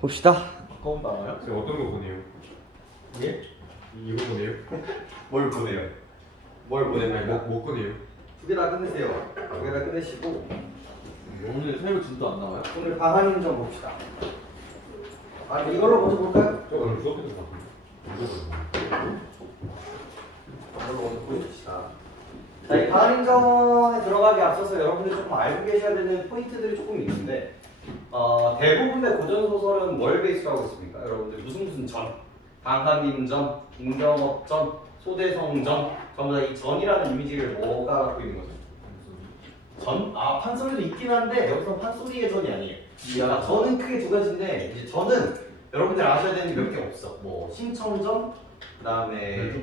봅시다. 아까운 나와요? 제가 어떤 거 보내요? 예? 이거 보내요? 뭘 보내요? 뭘 보내요? 뭐 보내요? 두 개 다 끝내세요. 두 개 다 끝내시고 오늘 새로 진도 안 나와요? 오늘 방한인 점 봅시다. 아 이걸로 먼저 볼까요? 저 오늘 수업에서 봤거든요. 이걸로 먼저 보여줍시다. 자, 이 방한인전에 들어가기 앞서서 여러분들이 조금 알고 계셔야 되는 포인트들이 조금 있는데 대부분의 고전소설은 뭘 베이스로 하고 있습니까? 여러분들 무슨 전, 방한인전, 임경업전, 소대성전 전부 다 이 전이라는 이미지를 뭐가 갖고 있는 거죠? 전? 판소리도 있긴 한데 여기서 판소리의 전이 아니에요. 전은 크게 두 가지인데 이제 전은 여러분들 아셔야 되는 게 몇 개 없어. 뭐 신청전, 그 다음에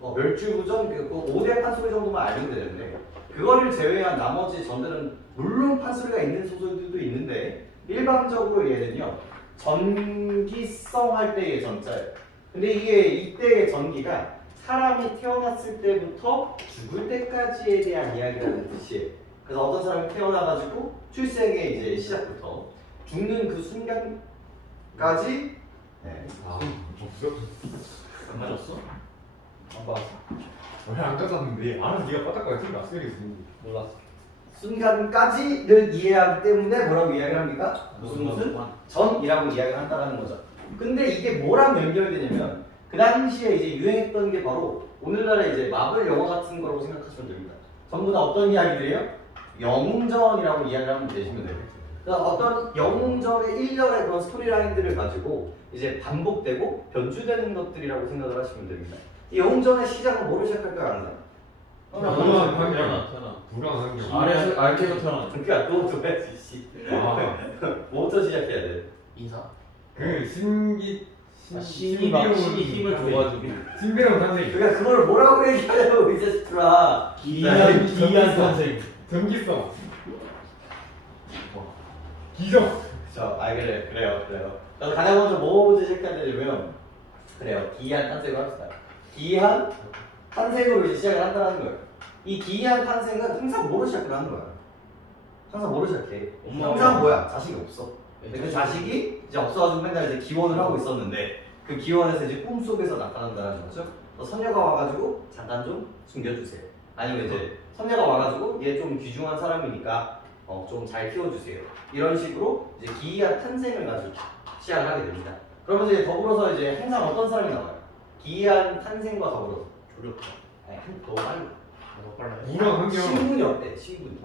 멸주부전, 그 5대 판소리 정도만 알면 되는데 그거를 제외한 나머지 전들은 물론 판소리가 있는 소설들도 있는데 일반적으로 얘는요 전기성 할 때의 전자예요. 근데 이게 이때의 전기가 사람이 태어났을 때부터 죽을 때까지에 대한 이야기라는 뜻이에요. 그래서 어떤 사람이 태어나가지고 출생의 이제 시작부터 죽는 그 순간까지 없어? 안 맞았어? 안 봤어. 왜안 가졌는데? 네가 빠딱거려 생각 안 쓰겠어. 몰랐어. 순간까지를 이해하기 때문에 뭐라고 이야기를 합니까? 무슨 전이라고 이야기를 한다는 거죠. 근데 이게 뭐랑 연결되냐면 그 당시에 이제 유행했던 게 바로 오늘날의 이제 마블 영화 같은 거라고 생각하시면 됩니다. 전부 다 어떤 이야기들이에요? 영웅전이라고 이야기를 하면 되시면 돼요. 그래서 어떤 영웅전의 일련의 그런 스토리라인들을 가지고 이제 반복되고 변주되는 것들이라고 생각을 하시면 됩니다. 이 영웅전의 시작은 뭐로 시작할까요? 안 사람? 불안 환경. 태어나. 불안 환경. 아래에서 태어나. 그러니까 그것도 해야지 씨. 뭐부터 시작해야 돼? 인사. 그 신이 막 신이 힘을 줘가지고. 신비로운 탄생. 그러니까 그걸 뭐라고 얘기하려고 이 자식들아. 기이한 탄생. 전기성. 기적. 그래요. 그래서 가장 먼저 뭐부터 시작해야 되냐면 그래요. 기이한 탄생을 합시다. 기이한 탄생으로 이제 시작을 한다는 거예요. 이 기이한 탄생은 항상 뭐로 시작을 하는 거야? 항상 뭐로 시작해? 항상 뭐야? 자식이 없어. 근데 그 자식이 이제 없어가지고 맨날 이제 기원을 하고 있었는데 그 기원에서 이제 꿈속에서 나타난다는 거죠. 선녀가 와가지고 잠깐 좀 숨겨주세요. 아니면 이제 선녀가 와가지고 얘 좀 귀중한 사람이니까 좀 잘 키워주세요. 이런 식으로 이제 기이한 탄생을 가지고 시작을 하게 됩니다. 그러면서 이제 더불어서 이제 항상 어떤 사람이 나와요? 기이한 탄생과 더불어서 조력자. 너무 빨리. 너무 빨라요. 불안 환경. 신분이 어때? 신분이.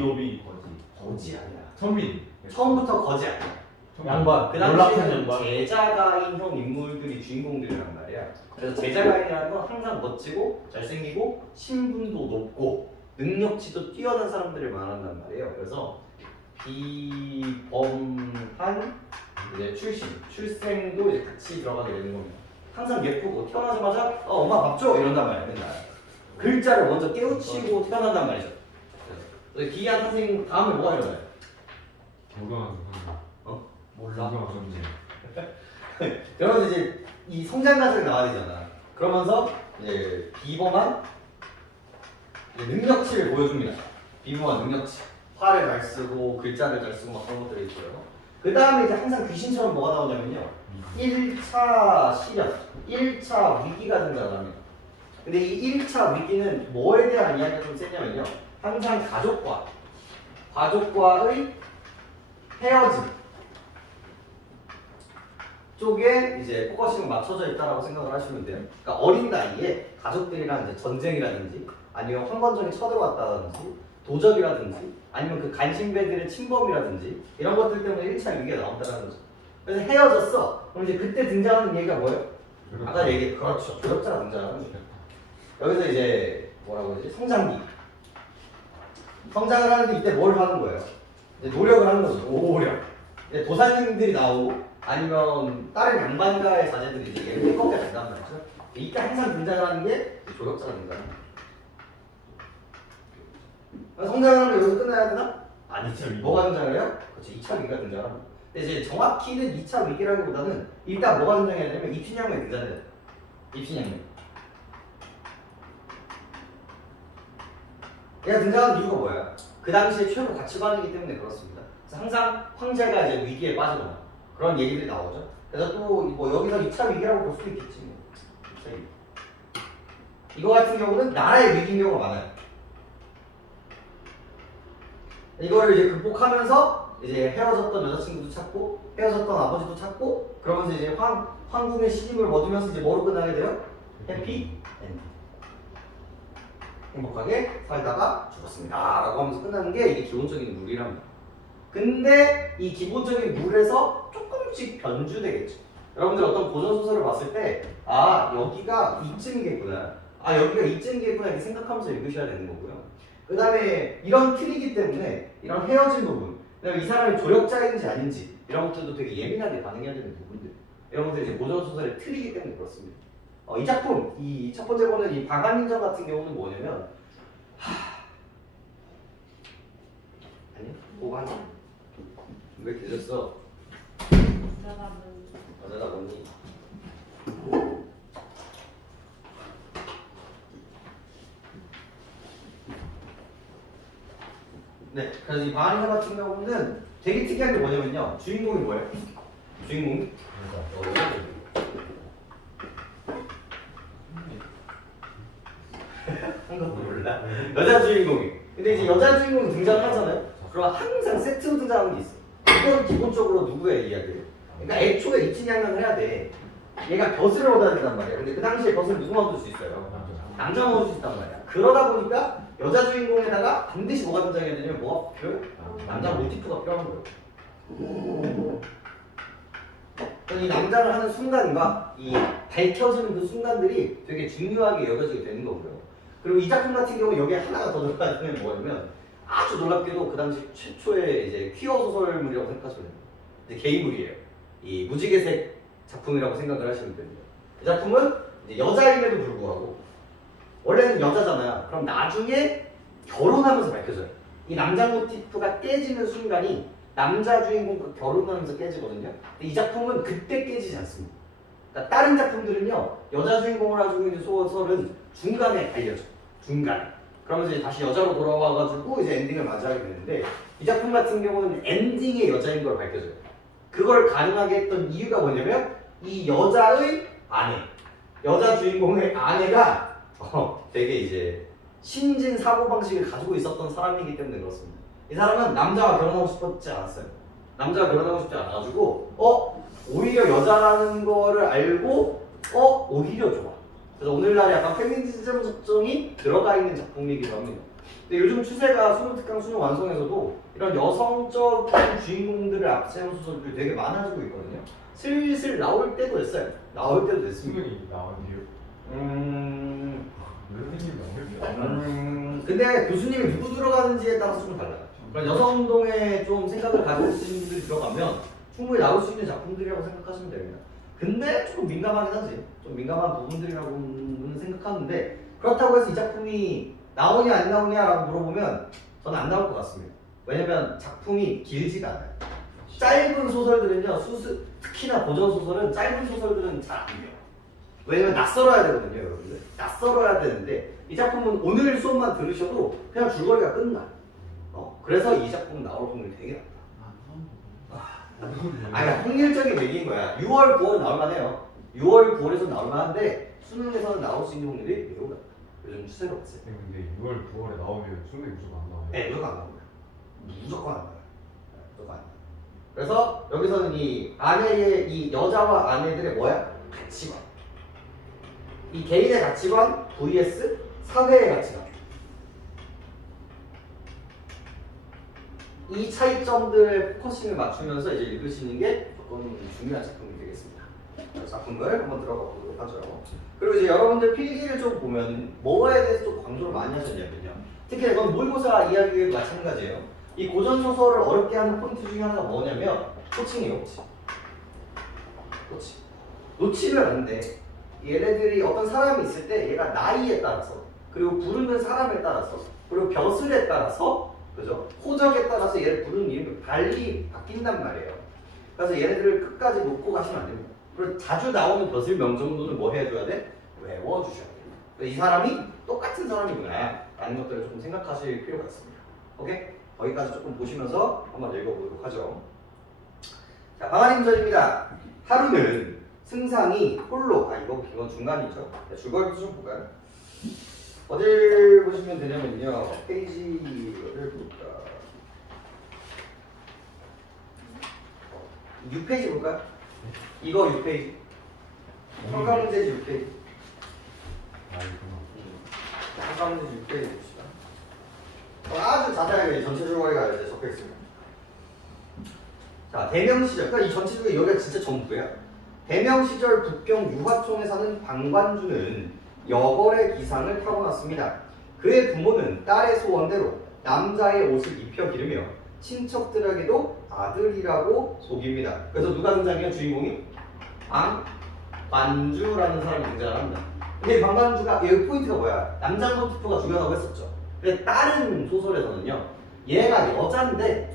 노비. 거지 아니야. 천민. 처음부터 거지 아니야. 양반. 그 놀랍한 당시에는 양반. 제자가인형 인물들이 주인공들이란 말이야. 그래서 제자가인이라는 건 항상 멋지고 잘생기고 신분도 높고 능력치도 뛰어난 사람들을 말한단 말이에요. 그래서 비범한 이제 출생도 이제 같이 들어가게 되는 겁니다. 항상 예쁘고 태어나자마자 엄마 밥 줘 이런단 말이야. 맨날 글자를 먼저 깨우치고 태어난단 말이죠. 그래서 기이한 선생님 다음에 뭐가 일어나요? 불안 환경. 몰라. 불안 환경. 여러분 이제 이 성장 과정이 나와야 되잖아. 그러면서 이제 비범한 능력치를 보여줍니다. 비범한 능력치. 화를 잘 쓰고 글자를 잘 쓰고 막 그런 것들이 있고요. 그 다음에 이제 항상 귀신처럼 뭐가 나오냐면요. 1차 시련, 1차 위기가 등장합니다. 근데 이 1차 위기는 뭐에 대한 이야기가 좀 세냐면요. 항상 가족과의 헤어짐 쪽에 이제 포커싱을 맞춰져 있다라고 생각을 하시면 돼요. 그러니까 어린 나이에 가족들이랑 이제 전쟁이라든지 아니면 황건적이 쳐들어왔다든지 도적이라든지 아니면 그 간신배들의 침범이라든지 이런 것들 때문에 1차 위기가 나온다는 거죠. 그래서 헤어졌어. 그럼 이제 그때 등장하는 얘기가 뭐예요? 아까 그렇죠. 조력자가 등장하는 거죠. 여기서 이제 뭐라고 그러지? 성장기. 성장을 하는데 이때 뭘 하는 거예요? 이제 노력을 하는 거죠. 노력. 이제 도사님들이 나오고 아니면 다른 양반가의 자제들이 이제 얘를 꺾게 된단 말이죠. 이때 항상 등장하는 게 조력자가 등장합니다. 성장을 하면 여기서 끝나야 되나? 아니죠. 뭐가 등장을 해요? 그렇죠. 2차 위기가 등장합니다. 근데 이제 정확히는 2차 위기라기보다는 일단 뭐가 등장해야 되냐면 입신양면이 등장해야 돼요. 입신양면. 얘가 등장하는 이유가 뭐야? 그 당시에 최고 가치관이기 때문에 그렇습니다. 그래서 항상 황제가 이제 위기에 빠지거나 그런 얘기들이 나오죠. 그래서 또 뭐 여기서 2차 위기라고 볼 수도 있겠지 뭐. 2차 위기. 이거 같은 경우는 나라의 위기인 경우가 많아요. 이거를 이제 극복하면서 이제 헤어졌던 여자친구도 찾고 헤어졌던 아버지도 찾고 그러면서 이제 황궁의 신임을 얻으면서 이제 뭐로 끝나게 돼요? 해피 엔딩. 행복하게 살다가 죽었습니다 라고 하면서 끝나는 게 이게 기본적인 룰이랍니다. 근데 이 기본적인 룰에서 조금씩 변주되겠죠. 여러분들 어떤 고전소설을 봤을 때 아 여기가 이쯤이겠구나, 아 여기가 이쯤이겠구나 이렇게 생각하면서 읽으셔야 되는 거고요. 그 다음에 이런 틀이기 때문에 이런 헤어진 부분, 그다음에 이 사람이 조력자인지 아닌지 이런 것들도 되게 예민하게 반응해야 되는 부분들, 이런 것들이 이제 고전소설의 틀이기 때문에 그렇습니다. 이 작품, 이 첫 번째 보는 이 방한인전 같은 경우는 뭐냐면 아니 뭐가 왜 이렇게 늦었어? 어쩌다 보니 네, 그래서 이 방한인전 같은 경우는 되게 특이한 게 뭐냐면요, 주인공이 뭐예요? 주인공이 한 것도 몰라. 여자 주인공이. 근데 이제 여자 주인공이 등장하잖아요. 그럼 항상 세트로 등장하는 게 있어. 이건 기본적으로 누구의 이야기예요? 그러니까 애초에 이친양양을 해야 돼. 얘가 벼슬을 얻어야 된단 말이야. 근데 그 당시에 벼슬을 누구만 얻을 수 있어요? 남자만 얻을 수 있단 말이야. 그러다 보니까 여자 주인공에다가 반드시 뭐가 등장해야 되냐면 뭐가 필요해? 남자 모티프가 필요한 거예요. 이 남자를 하는 순간과 이 밝혀지는 그 순간들이 되게 중요하게 여겨지게 되는 거고요. 그리고 이 작품 같은 경우 여기에 하나가 더 들어가야 되는 게 뭐냐면 아주 놀랍게도 그 당시 최초의 이제 퀴어 소설물이라고 생각하시면 됩니다. 이제 게이물이에요. 이 무지개색 작품이라고 생각을 하시면 됩니다. 이 작품은 이제 여자임에도 불구하고 원래는 여자잖아요. 그럼 나중에 결혼하면서 밝혀져요. 이 남자 모티프가 깨지는 순간이 남자 주인공과 결혼하면서 깨지거든요. 근데 이 작품은 그때 깨지지 않습니다. 그러니까 다른 작품들은요, 여자 주인공을 가지고 있는 소설은 중간에 알려져. 중간에. 그러면서 이제 다시 여자로 돌아와가지고 이제 엔딩을 맞이하게 되는데, 이 작품 같은 경우는 엔딩에 여자인 걸 밝혀져요. 그걸 가능하게 했던 이유가 뭐냐면, 이 여자의 아내, 여자 주인공의 아내가 되게 이제 신진 사고방식을 가지고 있었던 사람이기 때문에 그렇습니다. 이 사람은 남자와 결혼하고 싶었지 않았어요. 남자와 결혼하고 싶지 않아가지고 오히려 여자라는 거를 알고 오히려 좋아. 그래서 오늘날 약간 페미니즘 적정이 들어가 있는 작품이기도 합니다. 근데 요즘 추세가 수능특강 수능 완성에서도 이런 여성적인 주인공들을 앞세운 소설들이 되게 많아지고 있거든요. 슬슬 나올 때도 됐어요. 나올 때도 됐습니다. 수능이 나왔는데요? 선생님이 나오는데요? 근데 교수님이 누구 들어가는지에 따라서 좀 달라요. 그러니까 여성운동에 좀 생각을 가지신 분들이 들어가면 충분히 나올 수 있는 작품들이라고 생각하시면 됩니다. 근데 조금 민감하긴 하지. 좀 민감한 부분들이라고는 생각하는데, 그렇다고 해서 이 작품이 나오냐 안 나오냐라고 물어보면 저는 안 나올 것 같습니다. 왜냐면 작품이 길지가 않아요. 짧은 소설들은요, 특히나 고전소설은 짧은 소설들은 잘 안 돼요. 왜냐면 낯설어야 되거든요, 여러분들. 낯설어야 되는데 이 작품은 오늘 수업만 들으셔도 그냥 줄거리가 끝나. 그래서 이 작품은 나올 확률이 되게 낮다. 아니, 확률적인 얘기인 거야. 6월, 9월 나올만해요. 6월, 9월에서 나올만한데 수능에서는 나올 수 있는 확률이 매우 낮다. 요즘 추세로 봤어요. 근데 6월, 9월에 나오면 수능이 무조건 안 나와요. 네, 무조건 안 나와요. 무조건 안 나와요. 무조건 안 나와요. 그래서 여기서는 이 아내의, 이 여자와 아내들의 뭐야? 가치관. 이 개인의 가치관 vs 사회의 가치관. 이 차이점들에 포커싱을 맞추면서 이제 읽으시는 게 조금 중요한 작품이 되겠습니다. 작품을 한번 들어가 보도록 하죠. 그리고 이제 여러분들 필기를 좀 보면 뭐에 대해서 좀 강조를 많이 하셨냐면요. 특히 이건 모의고사 이야기도 마찬가지예요. 이 고전 소설을 어렵게 하는 포인트 중에 하나가 뭐냐면 호칭이에요, 호칭. 호칭. 놓치면 안 돼. 얘네들이 어떤 사람이 있을 때 얘가 나이에 따라서, 그리고 부르는 사람에 따라서, 그리고 벼슬에 따라서, 그죠? 호적에 따라서 얘를 부르는 이름이 달리 바뀐단 말이에요. 그래서 얘네들을 끝까지 놓고 가시면 안 됩니다. 그리고 자주 나오는 벼슬 명정도는 뭐 해줘야 돼? 외워주셔야 돼요. 이 사람이 똑같은 사람이구나 라는 것들을 조금 생각하실 필요가 있습니다. 오케이? 거기까지 조금 보시면서 한번 읽어보도록 하죠. 자, 방한임절입니다. 하루는 승상이 홀로, 이건 중간이죠. 줄거리부터 좀 볼까요? 어딜 보시면 되냐면요. 페이지를 볼까? 6페이지 볼까요? 이거 6페이지. 평가 문제지 6페이지. 평가 문제지 6페이지 봅시다. 아주 자세하게 전체 줄거리가 이제 적혀 있습니다. 자, 대명 시절. 그러니까 이 전체 줄거리 여기가 진짜 전부예요. 대명 시절 북경 유화촌에 사는 방관주는 여걸의 기상을 타고났습니다. 그의 부모는 딸의 소원대로 남자의 옷을 입혀 기르며 친척들에게도 아들이라고 속입니다. 그래서 누가 등장해요? 주인공이? 방관주라는 사람이 등장합니다. 근데 방관주가 여기 포인트가 뭐야? 남장군 투표가 중요하다고 했었죠. 근데 다른 소설에서는요, 얘가 여잔데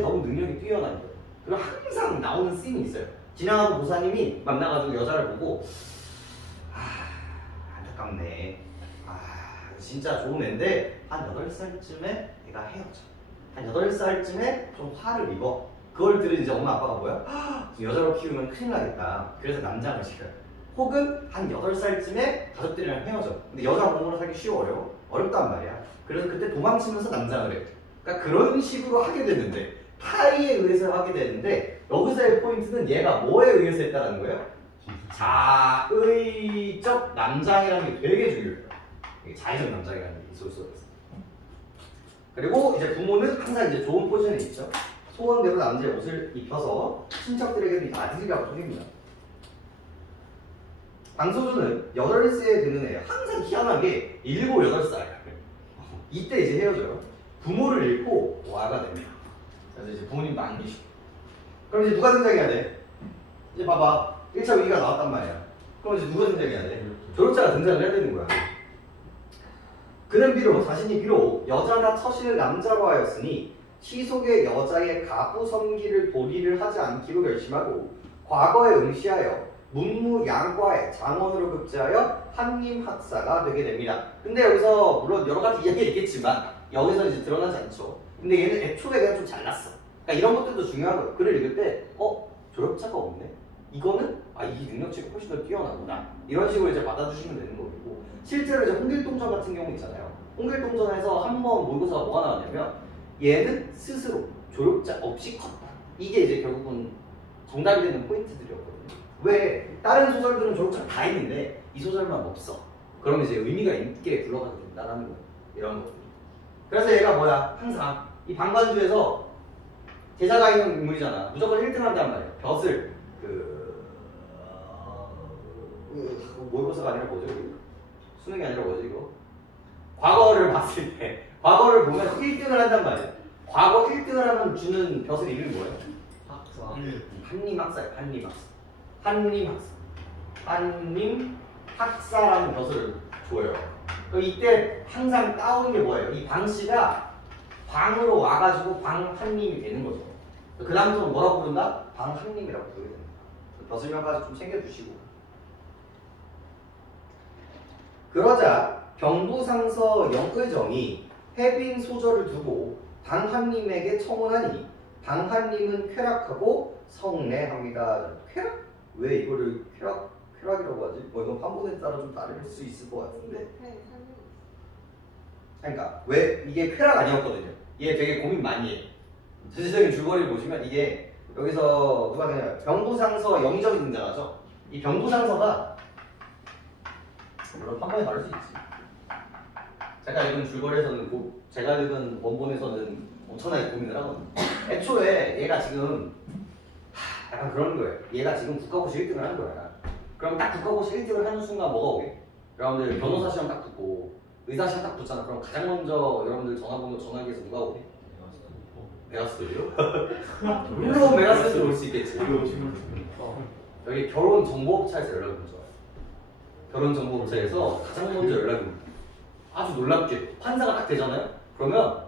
너무 능력이 뛰어난 거예요. 그리고 항상 나오는 씬이 있어요. 지나가는 보사님이 만나가지고 여자를 보고 안타깝네. 진짜 좋은 애인데 한 8살쯤에 애가 헤어져. 한 8살쯤에 좀 화를 입어. 그걸 들은 이제 엄마 아빠가 뭐야? 여자로 키우면 큰일 나겠다. 그래서 남장을 시켜요. 혹은 한 8살쯤에 가족들이랑 헤어져. 근데 여자 몸으로 살기 쉬워 어렵단 말이야. 그래서 그때 도망치면서 남장을 해요. 그러니까 그런 식으로 하게 되는데, 타이에 의해서 하게 되는데, 여기서의 포인트는 얘가 뭐에 의해서 했다는 거예요? 자의적 남장이라는 게 되게 중요해요. 이게 자의적 남장이라는 게 있을 수가 있어요. 그리고 이제 부모는 항상 이제 좋은 포지션에 있죠. 소원대로 남자의 옷을 입혀서 친척들에게도 아들이라고 속입니다. 방소주는 8세에 되는 애, 항상 희한하게 7, 8살. 이때 이제 헤어져요. 부모를 잃고 와가 됩니다. 그래서 이제 부모님도 안 계시고. 그럼 이제 누가 등장해야 돼? 이제 봐봐. 1차 위기가 나왔단 말이야. 그럼 이제 누가 등장해야 돼? 조력자가 등장을 해야 되는 거야. 그는 자신이 비록 여자나 처신을 남자로 하였으니 시속의 여자의 가부 섬기를 도리를 하지 않기로 결심하고 과거에 응시하여 문무양과의 장원으로 급제하여 한림학사가 되게 됩니다. 근데 여기서 물론 여러 가지 이야기가 있겠지만 여기서 이제 드러나지 않죠. 근데 얘는 애초에 그냥 좀 잘났어. 그러니까 이런 것들도 중요한 거예요. 글을 읽을 때 조력자가 없네? 이거는 이 능력치가 훨씬 더 뛰어나구나. 이런 식으로 이제 받아주시면 되는 거고, 실제로 이제 홍길동전 같은 경우 있잖아요. 홍길동전에서 한 번 모의고사가 뭐가 나왔냐면 얘는 스스로 조력자 없이 컸다. 이게 이제 결국은 정답이 되는 포인트들이었거든요. 왜 다른 소설들은 조력자가 다 있는데 이 소설만 없어. 그러면 이제 의미가 있게 굴러가게 된다는 거예요. 이런 거. 그래서 얘가 뭐야? 항상 이 방관주에서 제자가 있는 인물이잖아. 무조건 1등 한단 말이에요. 벼슬 모의고사가 아니라 뭐죠? 수능이 아니라 뭐죠 이거? 과거를 봤을 때 과거를 보면 1등을 한단 말이에요. 과거 1등을 하면 주는 벼슬 이름이 뭐예요? 학사. 한림학사예요. 한림학사라는 벼슬을 줘요. 이때 항상 따오는 게 뭐예요? 이 방씨가 방으로 와가지고 방한림이 되는 거죠. 그 다음부터는 뭐라고 부른다? 방한림이라고 부르게 됩니다. 벼슬명까지 좀 챙겨주시고. 그러자 경부상서 영의정이 해빈 소절을 두고 방한림에게 청원하니 방한림은 쾌락하고 성례합니다. 쾌락? 왜 이거를 쾌락이라고 하지? 이건 판본에 따라 좀 다를 수 있을 것 같은데. 그러니까 왜 이게 쾌락 아니었거든요. 얘 되게 고민 많이 해. 전체적인 줄거리를 보시면 이게 여기서 누가 되냐? 병부상서 영의정이 등장하죠. 이 병부상서가 물론 판본에 다를 수 있지. 제가 읽은 줄거리에서는 제가 읽은 원본에서는 엄청나게 고민을 하거든요. 애초에 얘가 지금 약간 그런 거예요. 얘가 지금 국가고시 1등을 한 거야. 그럼 딱 국가고시 1등을 하는 순간 뭐가 오게? 여러분들 변호사 시험 딱 붙고 의사 시험 딱 붙잖아. 그럼 가장 먼저 여러분들 전화번호 전화기에서 누가 오게? 메가스터디오? 물론 메가스터디오 올 수 있겠지. 여기 결혼정보업체에서 연락이 오죠. 결혼정보업체에서 가장 먼저 연락이 옵니다. 아주 놀랍게 판사가 딱 되잖아요. 그러면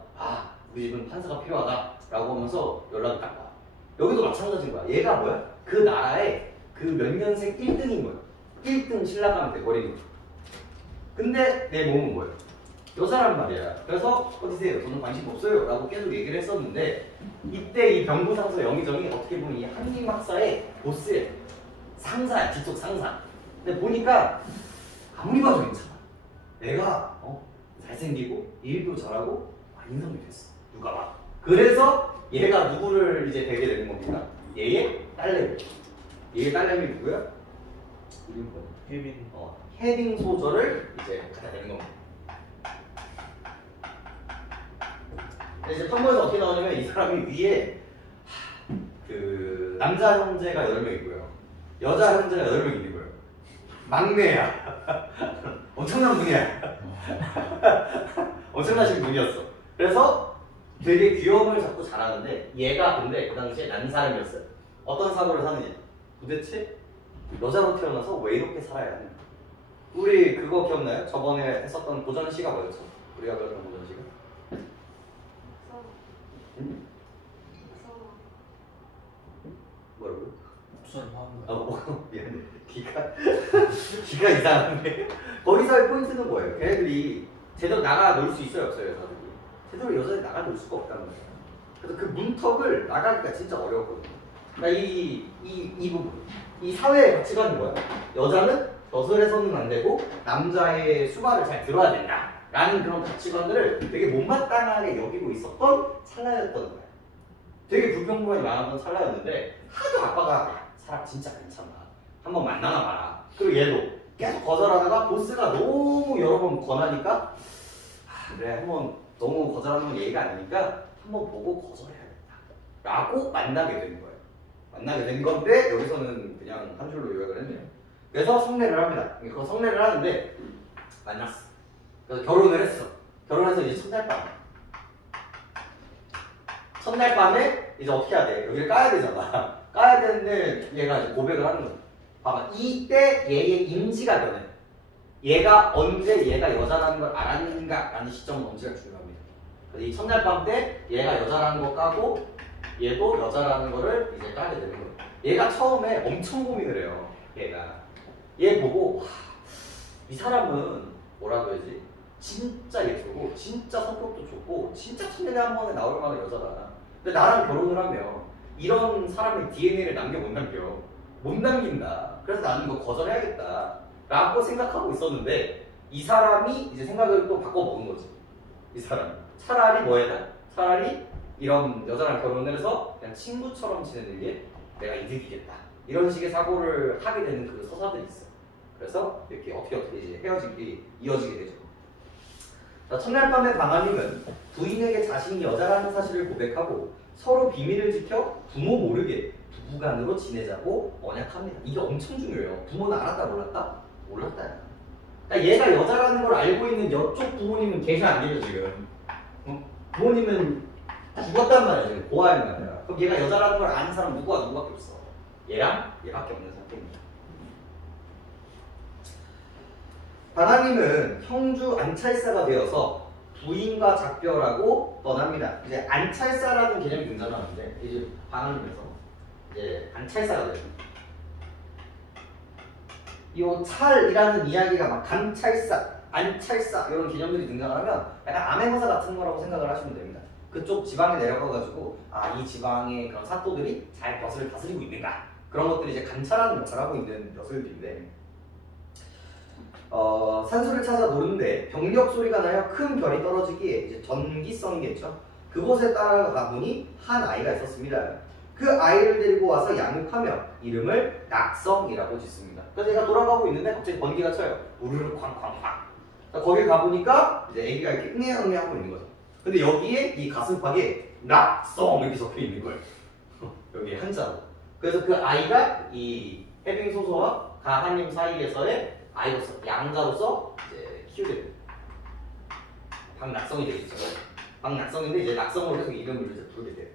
우리 집은 판사가 필요하다 라고 하면서 연락이 딱 와. 여기도 마찬가지인 거야. 얘가 뭐야? 그 나라의 그 몇 년생 1등인 거야. 1등 신라감을 돼버리는 거야. 근데 내 몸은 뭐야? 여자란 말이야. 그래서 어디세요? 저는 관심 없어요 라고 계속 얘기를 했었는데 이때 이 병부상서 영의정이 어떻게 보면 이 한림학사의 보스의 상사야. 직속 상사. 근데 보니까 아무리 봐도 괜찮아. 내가 잘생기고 일도 잘하고 인성이 됐어. 누가 봐. 그래서 얘가 누구를 이제 되게 되는 겁니까? 얘의 딸내미. 얘의 딸내미 누구야? 이름이 뭐야? 혜민. 해빙 소절을 이제 갖다 대는 겁니다. 이제 평범에서 어떻게 나오냐면 이 사람이 위에 그 남자 형제가 8명이고요. 여자 형제가 8명 있는 거예요. 막내야. 엄청난 분이야. 엄청나신 분이었어. 그래서 되게 귀여움을 자꾸 잘하는데 얘가 근데 그 당시에 난 사람이었어요. 어떤 사고를 사느냐. 도대체 여자로 태어나서 왜 이렇게 살아야 하는가. 우리 그거 기억나요? 저번에 했었던 고전시가 뭐였죠? 우리가 배웠던 고전시가? 응? 뭐라고요? 부산 화음. 미안해. 기가 이상한데. 거기서의 포인트는 뭐예요? 걔네들이 제대로 나가 놀 수 있어요, 없어요, 여자들이? 제대로 여자들이 나가 놀 수가 없다는 거예요. 그래서 그 문턱을 나가기가 진짜 어려웠거든요. 그러니까 이 부분, 이 사회의 가치관이 뭐야? 여자는 벼슬에서는 안 되고 남자의 수발을 잘 들어야 된다. 라는 그런 가치관을 되게 못마땅하게 여기고 있었던 찰나였던 거예요. 되게 불평불만이 많았던 찰나였는데 하도 아빠가 야, 사람 진짜 괜찮아. 한번 만나나 봐라. 그리고 얘도 계속 거절하다가 보스가 너무 여러 번 권하니까 그래 한번 너무 거절하는 건 예의가 아니니까 한번 보고 거절해야겠다. 라고 만나게 된 거예요. 만나게 된 건데 여기서는 그냥 한 줄로 요약을 했네요. 그래서 성례를 합니다. 그 성례를 하는데 만났어. 그래서 결혼을 했어. 결혼해서 이제 첫날 밤에 이제 어떻게 해야 돼? 여기를 까야 되잖아. 까야 되는데 얘가 이제 고백을 하는 거야. 봐봐. 이때 얘의 임지가 변해. 얘가 언제 얘가 여자라는 걸 알았는가 라는 시점은 언제가 중요합니다. 그래서 이 첫날 밤 때 얘가 여자라는 거 까고 얘도 여자라는 거를 이제 까게 되는 거예요. 얘가 처음에 엄청 고민을 해요. 얘 보고 이 사람은 뭐라고 해야지? 진짜 예쁘고 진짜 성격도 좋고 진짜 천년에 한 번에 나올 만한 여자다. 근데 나랑 결혼을 하면 이런 사람의 DNA를 남겨 못 남겨. 못 남긴다. 그래서 나는 이거 거절해야겠다 라고 생각하고 있었는데 이 사람이 이제 생각을 또 바꿔먹은 거지. 이 사람이 차라리 뭐 해라? 차라리 이런 여자랑 결혼을 해서 그냥 친구처럼 지내는 게 내가 이득이겠다. 이런 식의 사고를 하게 되는 그 서사들이 있어. 그래서 이렇게 어떻게 이제 헤어지기 이어지게 되죠. 자, 첫날 밤에 방아님은 부인에게 자신이 여자라는 사실을 고백하고 서로 비밀을 지켜 부모 모르게 부부간으로 지내자고 언약합니다. 이게 엄청 중요해요. 부모는 알았다 몰랐다? 몰랐다. 그러니까 얘가 여자라는 걸 알고 있는 이쪽 부모님은 계셔 안 계셔 지금. 부모님은 죽었단 말이야 지금. 고아인 말이야. 그럼 얘가 여자라는 걸 아는 사람 누구밖에 없어. 얘랑 얘밖에 없는 상태입니다. 방아님은 형주 안찰사가 되어서 부인과 작별하고 떠납니다. 이제 안찰사라는 개념이 등장하는데 이제 방아님에서 이제 안찰사가 돼요. 이 찰이라는 이야기가 막 감찰사, 안찰사 이런 개념들이 등장하면 약간 암행어사 같은 거라고 생각을 하시면 됩니다. 그쪽 지방에 내려가가지고 이 지방의 그런 사또들이 잘 벼슬을 다스리고 있는가 그런 것들이 이제 감찰하는 역할을 하고 있는 벼슬들인데 산소를 찾아 노는데 병력 소리가 나여 큰 별이 떨어지기에 이제 전기성이겠죠. 그곳에 따라가 보니 한 아이가 있었습니다. 그 아이를 데리고 와서 양육하며 이름을 낙성이라고 짓습니다. 그래서 얘가 돌아가고 있는데 갑자기 번개가 쳐요. 우르르 쾅쾅쾅. 거기 가보니까 이제 애기가 이렇게 응애응애 하고 있는 거죠. 근데 여기에 이 가슴팍에 낙성 이렇게 적혀 있는 거예요. 여기 한자로. 그래서 그 아이가 이 해빙 소서와 가한님 사이에서의 아이로서 양자로서 이제 키우게 됩니다. 박낙성이 되겠죠. 박낙성인데 이제 낙성으로 계속 이름을 이제 부르게 돼요.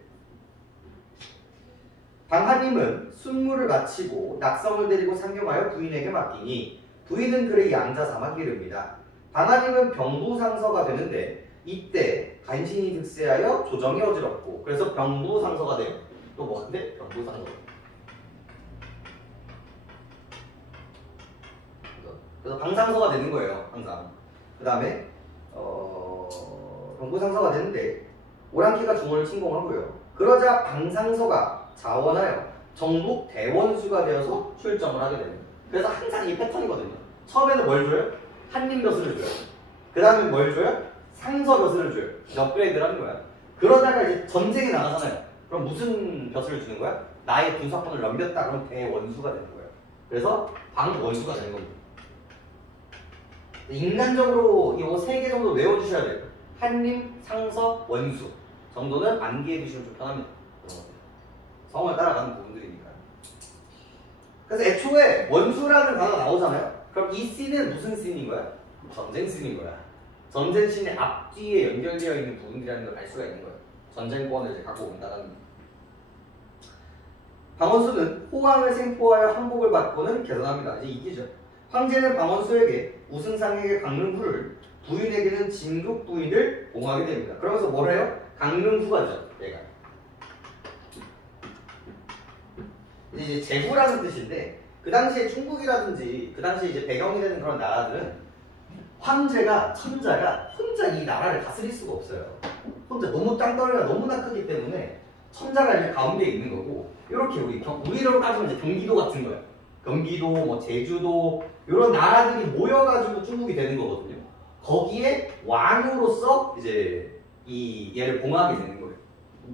방하님은 순무를 마치고 낙성을 데리고 상경하여 부인에게 맡기니 부인은 그를 양자 삼아 기릅니다. 방하님은 병부상서가 되는데 이때 간신히 득세하여 조정이 어지럽고 그래서 병부상서가 돼요. 또 뭐인데? 병부상서. 그래서 방상서가 되는 거예요. 항상. 그 다음에 병부상서가 됐는데 오랑캐가 중원을 침공하고요. 그러자 방상서가 자원하여 정복 대원수가 되어서 출정을 하게 됩니다. 그래서 항상 이 패턴이거든요. 처음에는 뭘 줘요? 한림 벼슬을 줘요. 그 다음에 뭘 줘요? 상서 벼슬을 줘요. 업그레이드를 하는 거야. 그러다가 이제 전쟁에 나가잖아요. 그럼 무슨 벼슬을 주는 거야? 나의 군사권을 넘겼다. 그럼 대원수가 되는 거예요. 그래서 방원수가 되는 겁니다. 인간적으로 이 세 개 정도 외워주셔야 돼요. 한림, 상서, 원수 정도는 암기해 두시면 좀 편합니다. 성을 따라가는 부분들이니까요. 그래서 애초에 원수라는 단어가 나오잖아요. 그럼 이 씬은 무슨 씬인 거야? 전쟁 씬인 거야. 전쟁 씬의 앞뒤에 연결되어 있는 부분들이라는 걸 알 수가 있는 거예요. 전쟁권을 이제 갖고 온다는. 방원수는 호황을 생포하여 항복을 받고는 개선합니다. 이제 이기죠. 황제는 방원수에게 우승상에게 강릉후를, 부인에게는 진국 부인을 봉하게 됩니다. 그러면서 뭘 해요? 강릉후가죠. 얘가. 이제 제후라는 뜻인데 그 당시에 중국이라든지 그 당시에 이제 배경이 되는 그런 나라들은 황제가 천자가 혼자 이 나라를 다스릴 수가 없어요. 혼자 너무 땅덩어리가 너무나 크기 때문에 천자가 이제 가운데 있는 거고 이렇게 우리로 따지면 이제 경기도 같은 거예요. 경기도, 뭐 제주도 이런 나라들이 모여가지고 중국이 되는 거거든요. 거기에 왕으로서 이제 얘를 봉하게 되는 거예요.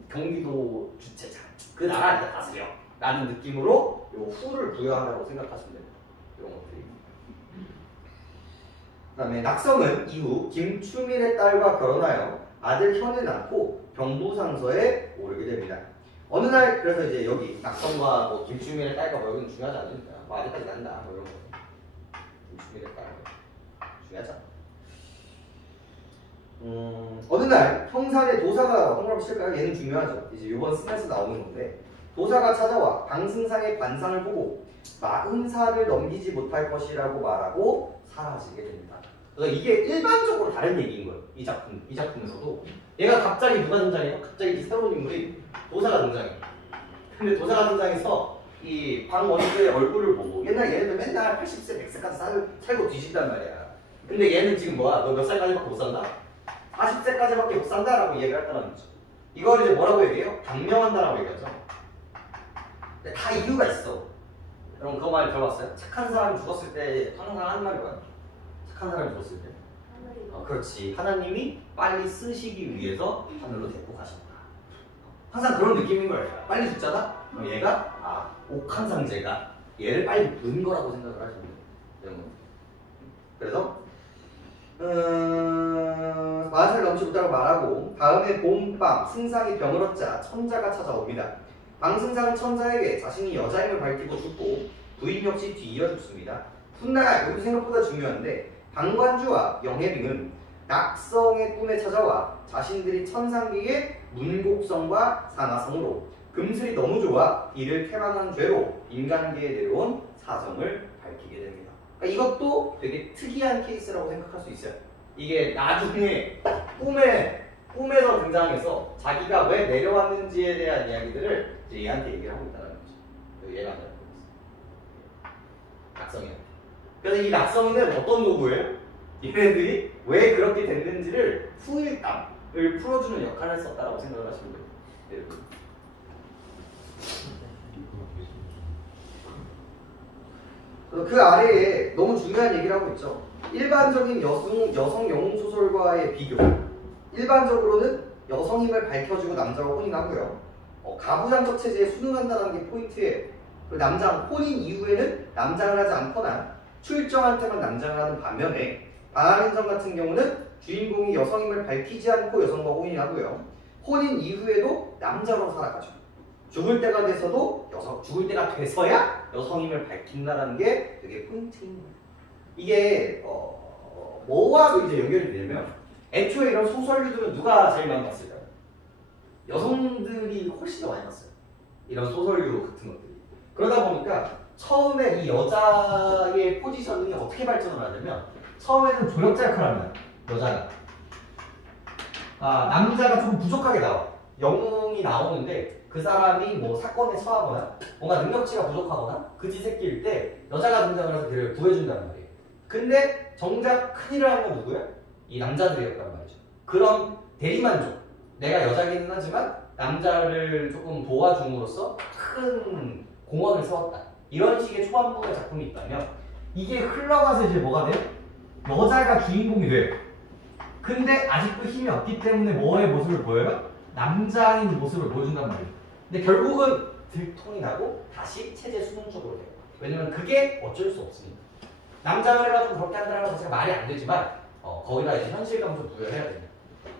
경기도 주체자 그 나라를 다스려 라는 느낌으로 요 후를 부여한다고 생각하시면 됩니다. 이런 것들이. 그 다음에 낙성은 이후 김충일의 딸과 결혼하여 아들 현을 낳고 병부상서에 오르게 됩니다. 어느 날 그래서 이제 여기 낙성과 뭐 김충일의 딸과 뭐 여기는 중요하지 않으니까 뭐 아직까지 난다 뭐 이런 거. 김충일의 딸 중요하지 않아. 어느 날 형산의 도사가 동그라미 칠까요? 얘는 중요하죠. 이제 이번 씬에서 나오는 건데 도사가 찾아와 방승상의 관상을 보고 40살을 넘기지 못할 것이라고 말하고 사라지게 됩니다. 그래서 이게 일반적으로 다른 얘기인 거예요. 이 작품에서도 얘가 갑자기 누가 등장해요? 갑자기 새로운 인물이 도사가 등장해요. 근데 도사가 등장해서 이 방원수의 얼굴을 보고 옛날 얘네들 맨날 80세, 100세까지 살고 뒤진단 말이야. 근데 얘는 지금 뭐야? 너 몇 살까지밖에 못 산다? 40세까지밖에 못 산다라고 얘기를 했다는 거죠. 이걸 이제 뭐라고 얘기해요? 강명한다라고 얘기하죠. 근데 다 이유가 있어. 여러분 그거 많이 들어봤어요? 착한 사람이 죽었을 때 항상 하는 말이 뭐야? 착한 사람이 죽었을 때? 그렇지. 하나님이 빨리 쓰시기 위해서 하늘로 데리고 가셨다. 항상 그런 느낌인 거예요. 빨리 죽잖아? 그럼 얘가 옥한상제가 얘를 빨리 부른 거라고 생각을 하시면 돼요. 그래서 40살 넘지 못하고 말하고 다음에 봄밤 승상이 병을 얻자 천자가 찾아옵니다. 방승상은 천자에게 자신이 여자임을 밝히고 죽고 부인 역시 뒤이어 죽습니다. 훗날 여기 생각보다 중요한데 방관주와 영해빙은 낙성의 꿈에 찾아와 자신들이 천상계의 문곡성과 산하성으로 금슬이 너무 좋아 이를 태만한 죄로 인간계에 내려온 사정을 밝히게 됩니다. 그러니까 이것도 되게 특이한 케이스라고 생각할 수 있어요. 이게 나중에 꿈에서 등장해서 자기가 왜 내려왔는지에 대한 이야기들을 이제 얘한테 얘기를 하고 있다는 거죠. 얘가 낙성이한테. 그래서 이 낙성이는 어떤 도구예요? 얘네들이 왜 그렇게 됐는지를 후일담을 풀어주는 역할을 했었다라고 생각을 하시면 돼요. 그 아래에 너무 중요한 얘기를 하고 있죠. 일반적인 여성 영웅 소설과의 비교. 일반적으로는 여성임을 밝혀주고 남자와 혼인하고요. 가부장적 체제에 순응한다는 게 포인트예요. 남자 혼인 이후에는 남장을 하지 않거나 출정할 때만 남장을 하는 반면에 반환인정 같은 경우는 주인공이 여성임을 밝히지 않고 여성과 혼인하고요. 혼인 이후에도 남자로 살아가죠. 죽을 때가 돼서도 죽을 때가 돼서야 여성임을 밝힌다는 게 되게 포인트입니다. 이게 뭐와 이제 연결이 되냐면 애초에 이런 소설류들은 누가 제일 많이 봤을까요? 여성들이 훨씬 더 많이 봤어요. 이런 소설류 같은 것들이. 그러다 보니까 처음에 이 여자의 포지션이 어떻게 발전을 하냐면 처음에는 조력자 역할을 합니다. 여자가. 남자가 좀 부족하게 나와. 영웅이 나오는데 그 사람이 뭐 사건에 처하거나 뭔가 능력치가 부족하거나 그지새끼일 때 여자가 등장을 해서 그를 구해준다는 말이에요. 근데 정작 큰일을 하는 건 누구야? 이 남자들이었단 말이죠. 그런 대리만족. 내가 여자기는 하지만 남자를 조금 도와줌으로써 큰 공헌을 세웠다. 이런 식의 초반부의 작품이 있다면 이게 흘러가서 이제 뭐가 돼요? 여자가 주인공이 돼요. 근데 아직도 힘이 없기 때문에 뭐의 모습을 보여요? 남자인 모습을 보여준단 말이에요. 근데 결국은 들통이 나고 다시 체제 수동적으로 돼요. 왜냐면 그게 어쩔 수 없으니까. 남자를 해가지고 그렇게 한다는 것 자체가 말이 안 되지만 거기다 이제 현실감 좀 부여해야 됩니다.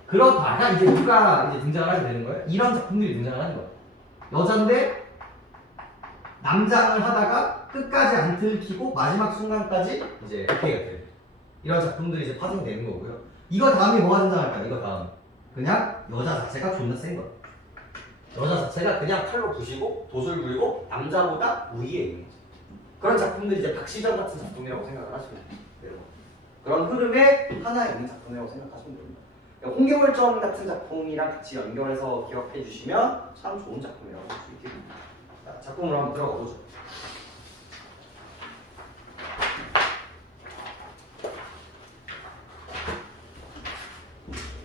그러다가 이제 누가 이제 등장을 하게 되는 거예요? 이런 작품들이 등장을 하는 거예요. 여잔데 남장을 하다가 끝까지 안 들키고 마지막 순간까지 이제 오케이가 돼요. 이런 작품들이 이제 파생되는 거고요. 이거 다음에 뭐가 등장할까요? 이거 다음 그냥 여자 자체가 존나 센 거예요. 여자 자체가 그냥 칼로 부시고 도술 굴고 남자보다 우위에 있는 거죠. 그런 작품들이 이제 박시전 같은 작품이라고 생각을 하시면 돼요. 그런 흐름의 하나에 있는 작품이라고 생각하시면 됩니다. 홍계월전 같은 작품이랑 같이 연결해서 기억해 주시면 참 좋은 작품이라고 볼 수 있겠습니다. 자, 작품으로 한번 들어가 보죠.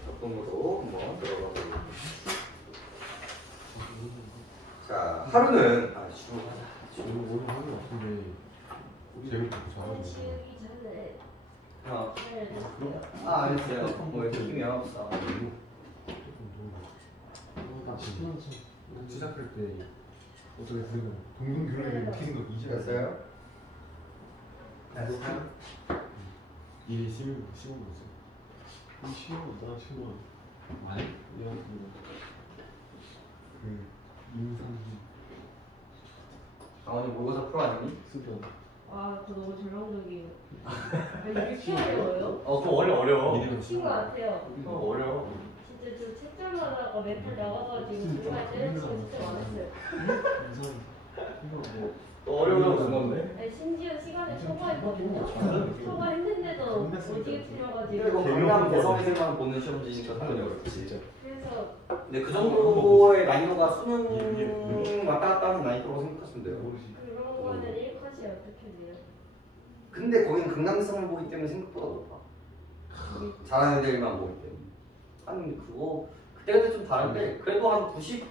작품으로 한번 들어가 보겠습니다. 자, 하루는 지금 오늘 하는 것 같은데 재밌고 잘하는 알겠어요. 뭐 이렇게 힘이 없어. 시작할 때 어떻게 보면 동등교류를 느끼는 거 이제 됐어요? 일이 심한 거였어. 심한 아니? 그 임상희 강원이 모의고사 프로 아니니? 수련 아, 저 너무 절망적이에요. 이렇게 어려워요? 그거 어려워. 미래가 친구 같아요. 어려워. 진짜 저 책장 하다가 메탈 나가가지고 정말 때려치고 진짜 많았어요. 임상희 어려워서 준 건데. 아니, 심지어 시간에 초과했거든요. 초과했는데도 오지게 틀려가지고. 이거 강남 대성애들만 보는 시험지니까 당연히 어렵지. 그래서 근데 그 정도의 난이도가 수능 왔다 갔다 하는 난이도라고 생각하시면 돼요. 그런 거는 1컷이 어떻게 돼요? 근데 거기는 강남성을 보기 때문에 생각보다 높아. 잘하는 애들만 보기 때문에. 한 그거 그때그때 좀 다른데 그래도 한 90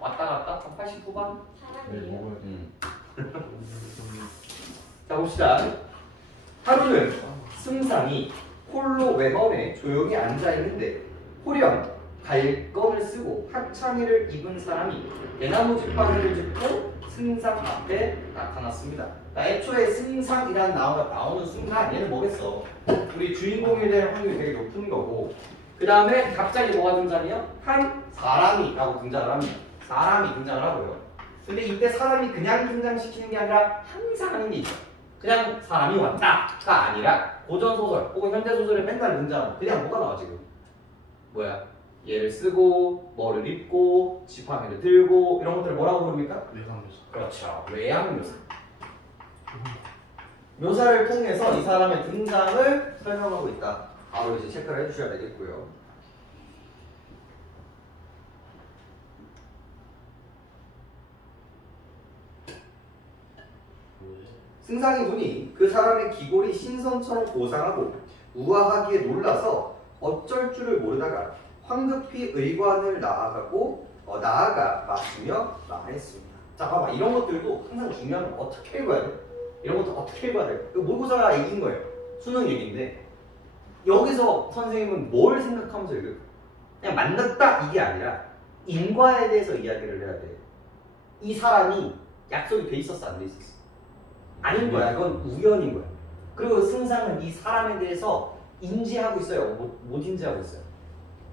왔다 갔다 한 80 후반? 사람이에요. 먹어야 돼. 자 봅시다. 하루는 승상이 홀로 외번에 조용히 앉아있는데 호령 갈건을 쓰고 합창의를 입은 사람이 대나무 지팡이를 짚고 승상 앞에 나타났습니다. 그러니까 애초에 승상이라는 나오는 순간 얘는 뭐겠어? 우리 주인공이 될 확률이 되게 높은 거고 그 다음에 갑자기 뭐가 등장해요? 한 사람이라고 등장을 합니다. 사람이 등장을 하고요. 근데 이때 사람이 그냥 등장시키는 게 아니라 항상 하는 게 있죠. 그냥 사람이 왔다가 아니라 고전소설 혹은 현대소설에 맨날 등장하는 그냥 뭐가 나와 지금? 뭐야? 얘를 쓰고 뭐를 입고 지팡이를 들고 이런 것들을 뭐라고 부릅니까? 외상묘사. 그렇죠. 외양묘사. 묘사를 통해서 이 사람의 등장을 설명하고 있다. 바로 이제 체크를 해주셔야 되겠고요. 승상이 보니 그 사람의 기골이 신선처럼 고상하고 우아하기에 놀라서 어쩔 줄을 모르다가 황급히 의관을 나아가 맞추며 말했습니다. 자, 봐봐. 이런 것들도 항상 중요한 건 어떻게 읽어야 돼? 이런 것도 어떻게 읽어야 돼? 이거 모의고사가 얘기인 거예요. 수능 얘기인데 여기서 선생님은 뭘 생각하면서 읽을까? 그냥 만났다 이게 아니라 인과에 대해서 이야기를 해야 돼. 이 사람이 약속이 돼 있었어 안 돼 있었어? 아닌 거야. 이건 우연인 거야. 그리고 승상은 이 사람에 대해서 인지하고 있어요? 못 인지하고 있어요?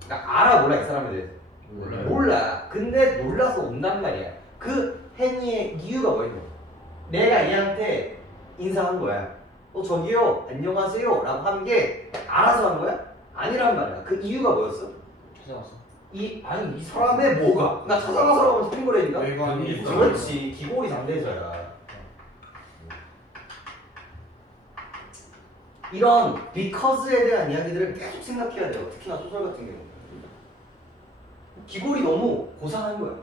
그러니까 알아 몰라 이 사람에 대해서? 몰라요. 몰라. 근데 놀라서 온단 말이야. 그 행위의 이유가 뭐였냐? 내가 얘한테 인사한 거야. 저기요 안녕하세요 라고 한 게 알아서 한 거야? 아니란 말이야. 그 이유가 뭐였어? 찾아왔어. 이 사람의 뭐가? 나 찾아가서라고 틀린 거라니까? 외관이 그렇지. 기골이 잠대서야. 이런 because에 대한 이야기들을 계속 생각해야 돼요. 특히나 소설 같은 경우. 기골이 너무 고상한 거야.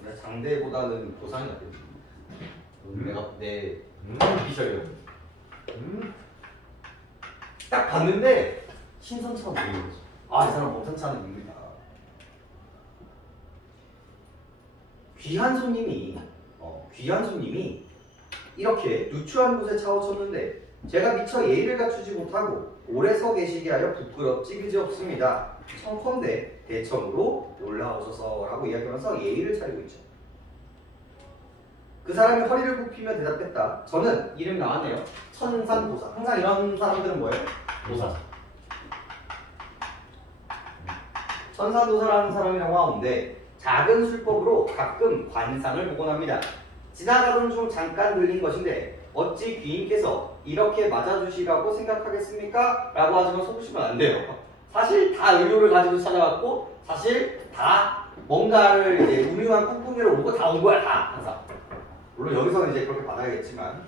그러니까 장대보다는 고상이 낫겠지. 내가 내 비셔요. 딱 봤는데 신선처럼 보이는 거죠. 아, 이 사람 범상치 않은 인물이다. 귀한 손님이 이렇게 누추한 곳에 차오쳤는데 제가 미처 예의를 갖추지 못하고 오래 서 계시게 하여 부끄럽지 그지없습니다. 청컨대 대청으로 올라오셔서라고 이야기하면서 예의를 차리고 있죠. 그 사람이 허리를 굽히며 대답했다. 저는 이름 나왔네요. 천산도사. 항상 이런 사람들은 뭐예요? 도사. 천산도사라는 사람이 나오는데 작은 술법으로 가끔 관상을 보곤 합니다. 지나가던 중 잠깐 들린 것인데 어찌 귀인께서 이렇게 맞아주시라고 생각하겠습니까? 라고 하지만 속으시면 안 돼요. 사실 다 의료를 가지고 찾아왔고 사실 다 뭔가를 이제 우유한 꿍꿍이를 오고 다 온 거야 다 항상. 물론 여기서는 이제 그렇게 받아야겠지만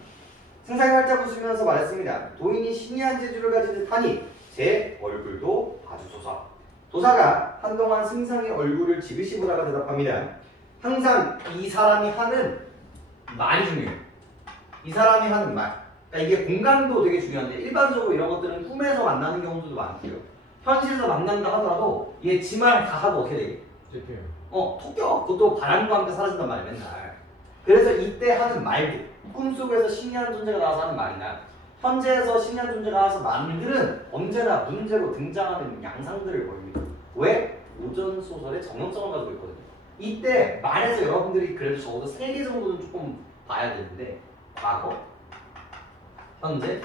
승상이 활짝 웃으면서 말했습니다. 도인이 신이한 재주를 가진 듯하니 제 얼굴도 봐주소서. 도사가 한동안 승상의 얼굴을 지그시 보다가 대답합니다. 항상 이 사람이 하는 말이 중요해요. 이 사람이 하는 말. 그러니까 이게 공간도 되게 중요한데 일반적으로 이런 것들은 꿈에서 만나는 경우도 많고요. 현실에서 만난다 하더라도 얘 지 말 다 하고 어떻게 되게? 톡 껴. 그것도 바람과 함께 사라진단 말이야 맨날. 그래서 이때 하는 말들, 꿈속에서 신기한 존재가 나와서 하는 말이나 현재에서 신기한 존재가 나와서 말들은 언제나 문제로 등장하는 양상들을 보입니다. 왜? 오전 소설의 정형성을 가지고 있거든요. 이때 말에서 여러분들이 그래도 적어도 3개 정도는 조금 봐야 되는데 과거, 현재,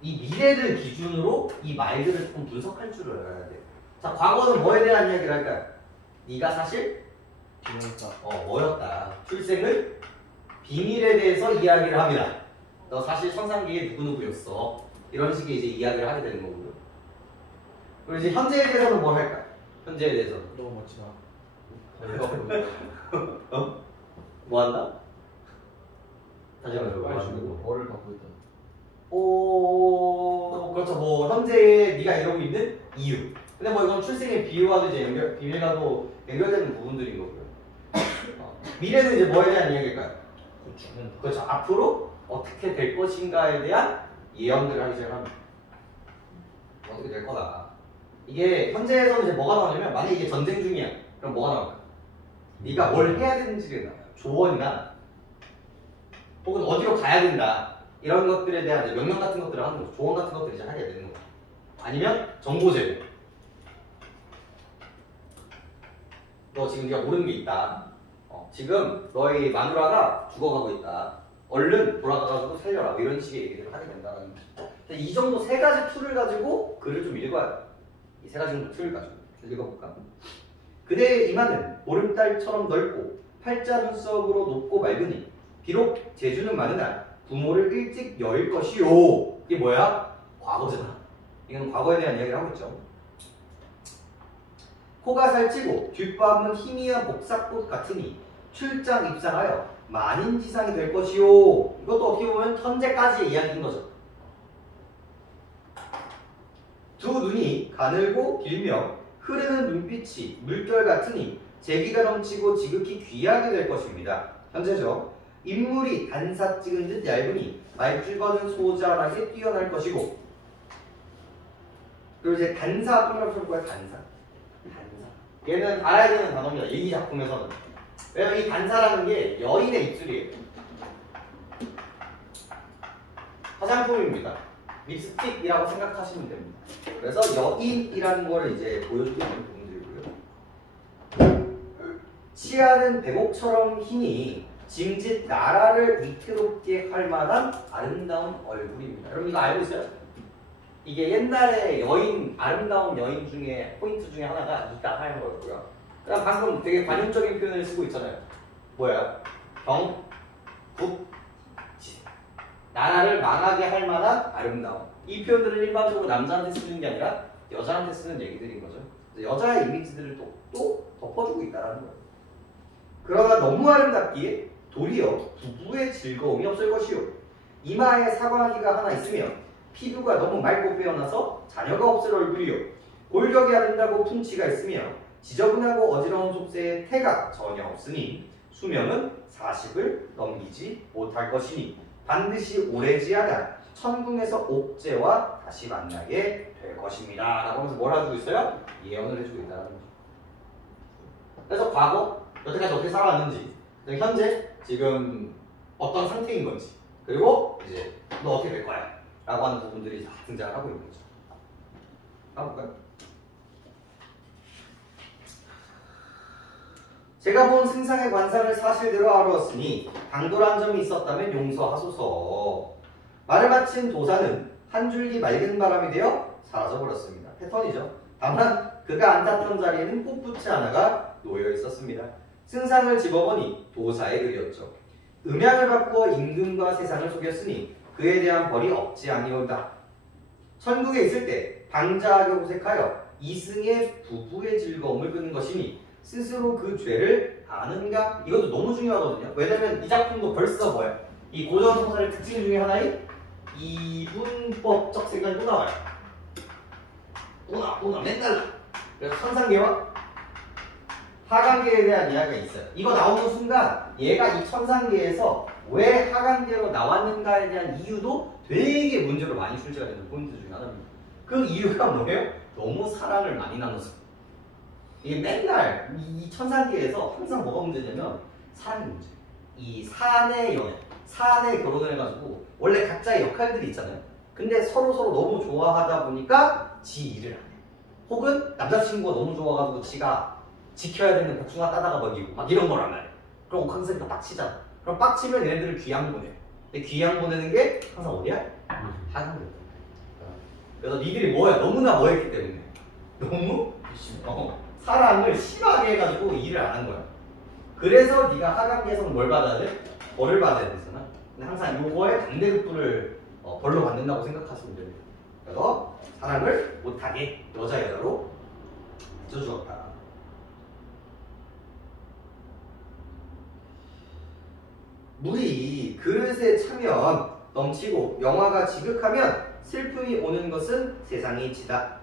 이 미래를 기준으로 이 말들을 조금 분석할 줄 알아야 돼요. 자, 과거는 뭐에 대한 이야기를 할까요? 네가 사실 뭐였다. 출생을 비밀에 대해서 이야기를 합니다. 너 사실 천상계의 누구누구였어. 이런 식의 이제 이야기를 하게 되는 거고요. 그리고 이제 현재에 대해서는 뭘 할까? 현재에 대해서는 너무 멋지다. 뭐 한다? 다시 한번 뭐 빨리 한다? 주고 벌을 갖고 있다. 그렇죠. 뭐 현재에 네가 이러고 있는 이유. 근데 뭐 이건 출생의 비유와도 이제 비밀과도 연결되는 부분들인 거고요. 미래는 이제 뭐에 대한 이야기일까요? 그렇죠. 앞으로 어떻게 될 것인가에 대한 예언들을 하기 시작합니다. 어떻게 될 거다. 이게 현재에서는 이제 뭐가 나오냐면 만약에 이게 전쟁 중이야. 그럼 뭐가 나올까? 네가 뭘 해야 되는지를 나와요. 조언이나 혹은 어디로 가야 된다. 이런 것들에 대한 명령 같은 것들을 하는 거죠. 조언 같은 것들을 이제 하게 되는 거죠. 아니면 정보 제공. 너 지금 네가 모르는 게 있다. 지금 너희 마누라가 죽어가고 있다. 얼른 돌아가가지고 살려라. 뭐 이런 식의 얘기를 하게 된다는 거죠. 이 정도 3가지 툴을 가지고 글을 좀 읽어야 돼. 이 3가지 정도 툴을 가지고 읽어볼까? 그대의 이마는 보름달처럼 넓고 팔자 눈썹으로 높고 맑으니 비록 재주는 많으나 부모를 일찍 여일 것이요. 이게 뭐야? 과거잖아. 이건 과거에 대한 이야기를 하고 있죠. 코가 살찌고 뒷밥은 희미한 복사꽃 같으니 출장 입상하여 만인지상이 될 것이요. 이것도 어떻게 보면 현재까지의 이야기인 거죠. 두 눈이 가늘고 길며 흐르는 눈빛이 물결 같으니 재기가 넘치고 지극히 귀하게 될 것입니다. 현재죠. 인물이 단사 찍은 듯 얇으니 말줄거는 소자하게 뛰어날 것이고. 그리고 이제 단사 동그라미 볼 거야. 단사. 얘는 알아야 되는 단어입니다. 이 작품에서는. 왜냐면 이 단사라는 게 여인의 입술이에요. 화장품입니다. 립스틱이라고 생각하시면 됩니다. 그래서 여인이라는 걸 이제 보여주고 있는 부분들이고요. 치아는 백옥처럼 희니 짐짓 나라를 위태롭게 할 만한 아름다운 얼굴입니다. 여러분 이거 알고 있어요? 이게 옛날에 여인, 아름다운 여인 중에 포인트 중에 하나가 이가 하얀 거였고요. 그다음 방금 되게 관용적인 표현을 쓰고 있잖아요. 뭐야? 경, 국, 지. 나라를 망하게 할 만한 아름다움. 이 표현들을 일반적으로 남자한테 쓰는 게 아니라 여자한테 쓰는 얘기들인 거죠. 여자의 이미지들을 또 덮어주고 있다는 거예요. 그러나 너무 아름답기에 도리어 부부의 즐거움이 없을 것이요. 이마에 사과기가 하나 있으며 피부가 너무 맑고 빼어나서 자녀가 없을 얼굴이요. 골격이 아름다고 풍치가 있으며 지저분하고 어지러운 속세에 태가 전혀 없으니 수명은 40을 넘기지 못할 것이니 반드시 오래지하다 천궁에서 옥제와 다시 만나게 될 것입니다. 라고 하면서 뭘 해주고 있어요? 예언을 해주고 있다는 거죠. 그래서 과거, 여태까지 어떻게 살아왔는지, 현재, 지금 어떤 상태인 건지, 그리고 이제 너 어떻게 될 거야? 라고 하는 부분들이 다 등장을 하고 있는 거죠. 가볼까요? 제가 본 승상의 관상을 사실대로 알았으니 당돌한 점이 있었다면 용서하소서. 말을 마친 도사는 한 줄기 맑은 바람이 되어 사라져버렸습니다. 패턴이죠. 다만 그가 앉았던 자리에는 꽃부채 하나가 놓여 있었습니다. 승상을 집어보니 도사의 글이었죠. 음양을 바꾸어 임금과 세상을 속였으니 그에 대한 벌이 없지 아니오다. 천국에 있을 때 방자하게 호색하여 이승의 부부의 즐거움을 끄는 것이니 스스로 그 죄를 아는가? 이것도 너무 중요하거든요. 왜냐면 이 작품도 벌써 뭐야? 이 고전소설의 특징 중에 하나인 이분법적 생각이 또 나와요. 또 나와 맨날. 그래서 천상계와 하강계에 대한 이야기가 있어요. 이거 나오는 순간 얘가 이 천상계에서 왜 하강계로 나왔는가에 대한 이유도 되게 문제로 많이 출제가 되는 포인트 중에 하나입니다. 그 이유가 뭐예요? 너무 사랑을 많이 나눠서. 이게 맨날 이 천상계에서 항상 뭐가 문제냐면 사랑이 문제. 이 사내 연애, 사내 결혼을 해가지고 원래 각자의 역할들이 있잖아요. 근데 서로 너무 좋아하다 보니까 지 일을 안 해. 혹은 남자친구가 너무 좋아가지고 지가 지켜야 되는 복숭아 따다가 먹이고 막 이런 거란 말이에요. 그럼 옥황생이 또 빡치잖아. 그럼 빡치면 얘네들을 귀양 보내. 근데 귀양 보내는 게 항상 어디야? 하강이었다. 그래서 니들이 뭐야? 너무나 뭐했기 때문에 너무 사랑을 심하게 해가지고 일을 안 한 거야. 그래서 네가 하강계에서는 뭘 받아야 돼? 벌을 받아야 되잖아. 근데 항상 요거에 반대급부를 벌로 받는다고 생각하시면 됩니다. 그래서 사랑을 못하게 여자로 해주었다. 물이 그릇에 차면 넘치고 영화가 지극하면 슬픔이 오는 것은 세상의 이치다.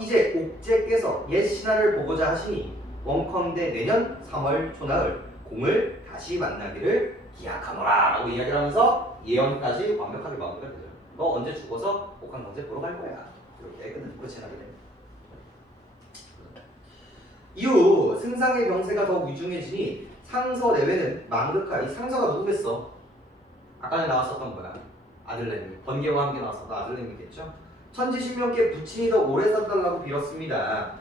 이제 옥제께서 옛 신화를 보고자 하시니 원컨대 내년 3월 초나흘 공을 다시 만나기를 기약하노라 라고 이야기를 하면서 예언까지 완벽하게 마무리가 되죠. 너 언제 죽어서 옥황경제 보러 갈 거야. 이렇게 끝이 나게 됩니다. 이후 승상의 병세가 더욱 위중해지니 상서 내외는 망극하. 이 상서가 누구겠어? 아까 나왔었던 거야. 아들내미. 번개와 함께 나왔었던 아들내미겠죠. 천지신명께 부친이 더 오래 살달라고 빌었습니다.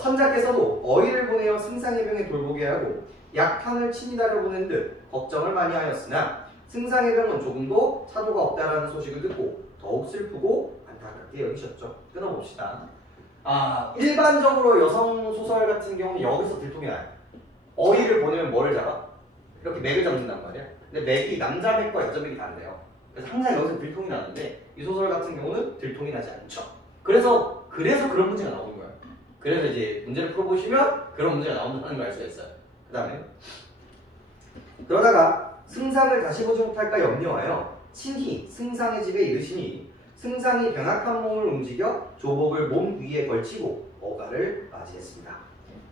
천자께서도 어이를 보내어 승상의 병에 돌보게 하고 약탕을 친히 달려보낸 듯 걱정을 많이 하였으나 승상의 병은 조금도 차도가 없다라는 소식을 듣고 더욱 슬프고 안타깝게 여기셨죠. 끊어봅시다. 일반적으로 여성 소설 같은 경우는 여기서 들통이 나요. 어이를 보내면 뭐를 잡아? 이렇게 맥을 잡는단 말이야. 근데 맥이 남자 맥과 여자 맥이 다른데요. 그래서 항상 여기서 들통이 나는데 이 소설 같은 경우는 들통이 나지 않죠. 그래서 그런 문제가 나오는 거예요. 그래서 이제 문제를 풀어보시면 그런 문제가 나온다는 걸 알 수가 있어요. 그 다음에 그러다가 승상을 다시 보지 못할까 염려하여 친히 승상의 집에 이르시니 승상이 병약한 몸을 움직여 조복을 몸 위에 걸치고 어가를 맞이했습니다.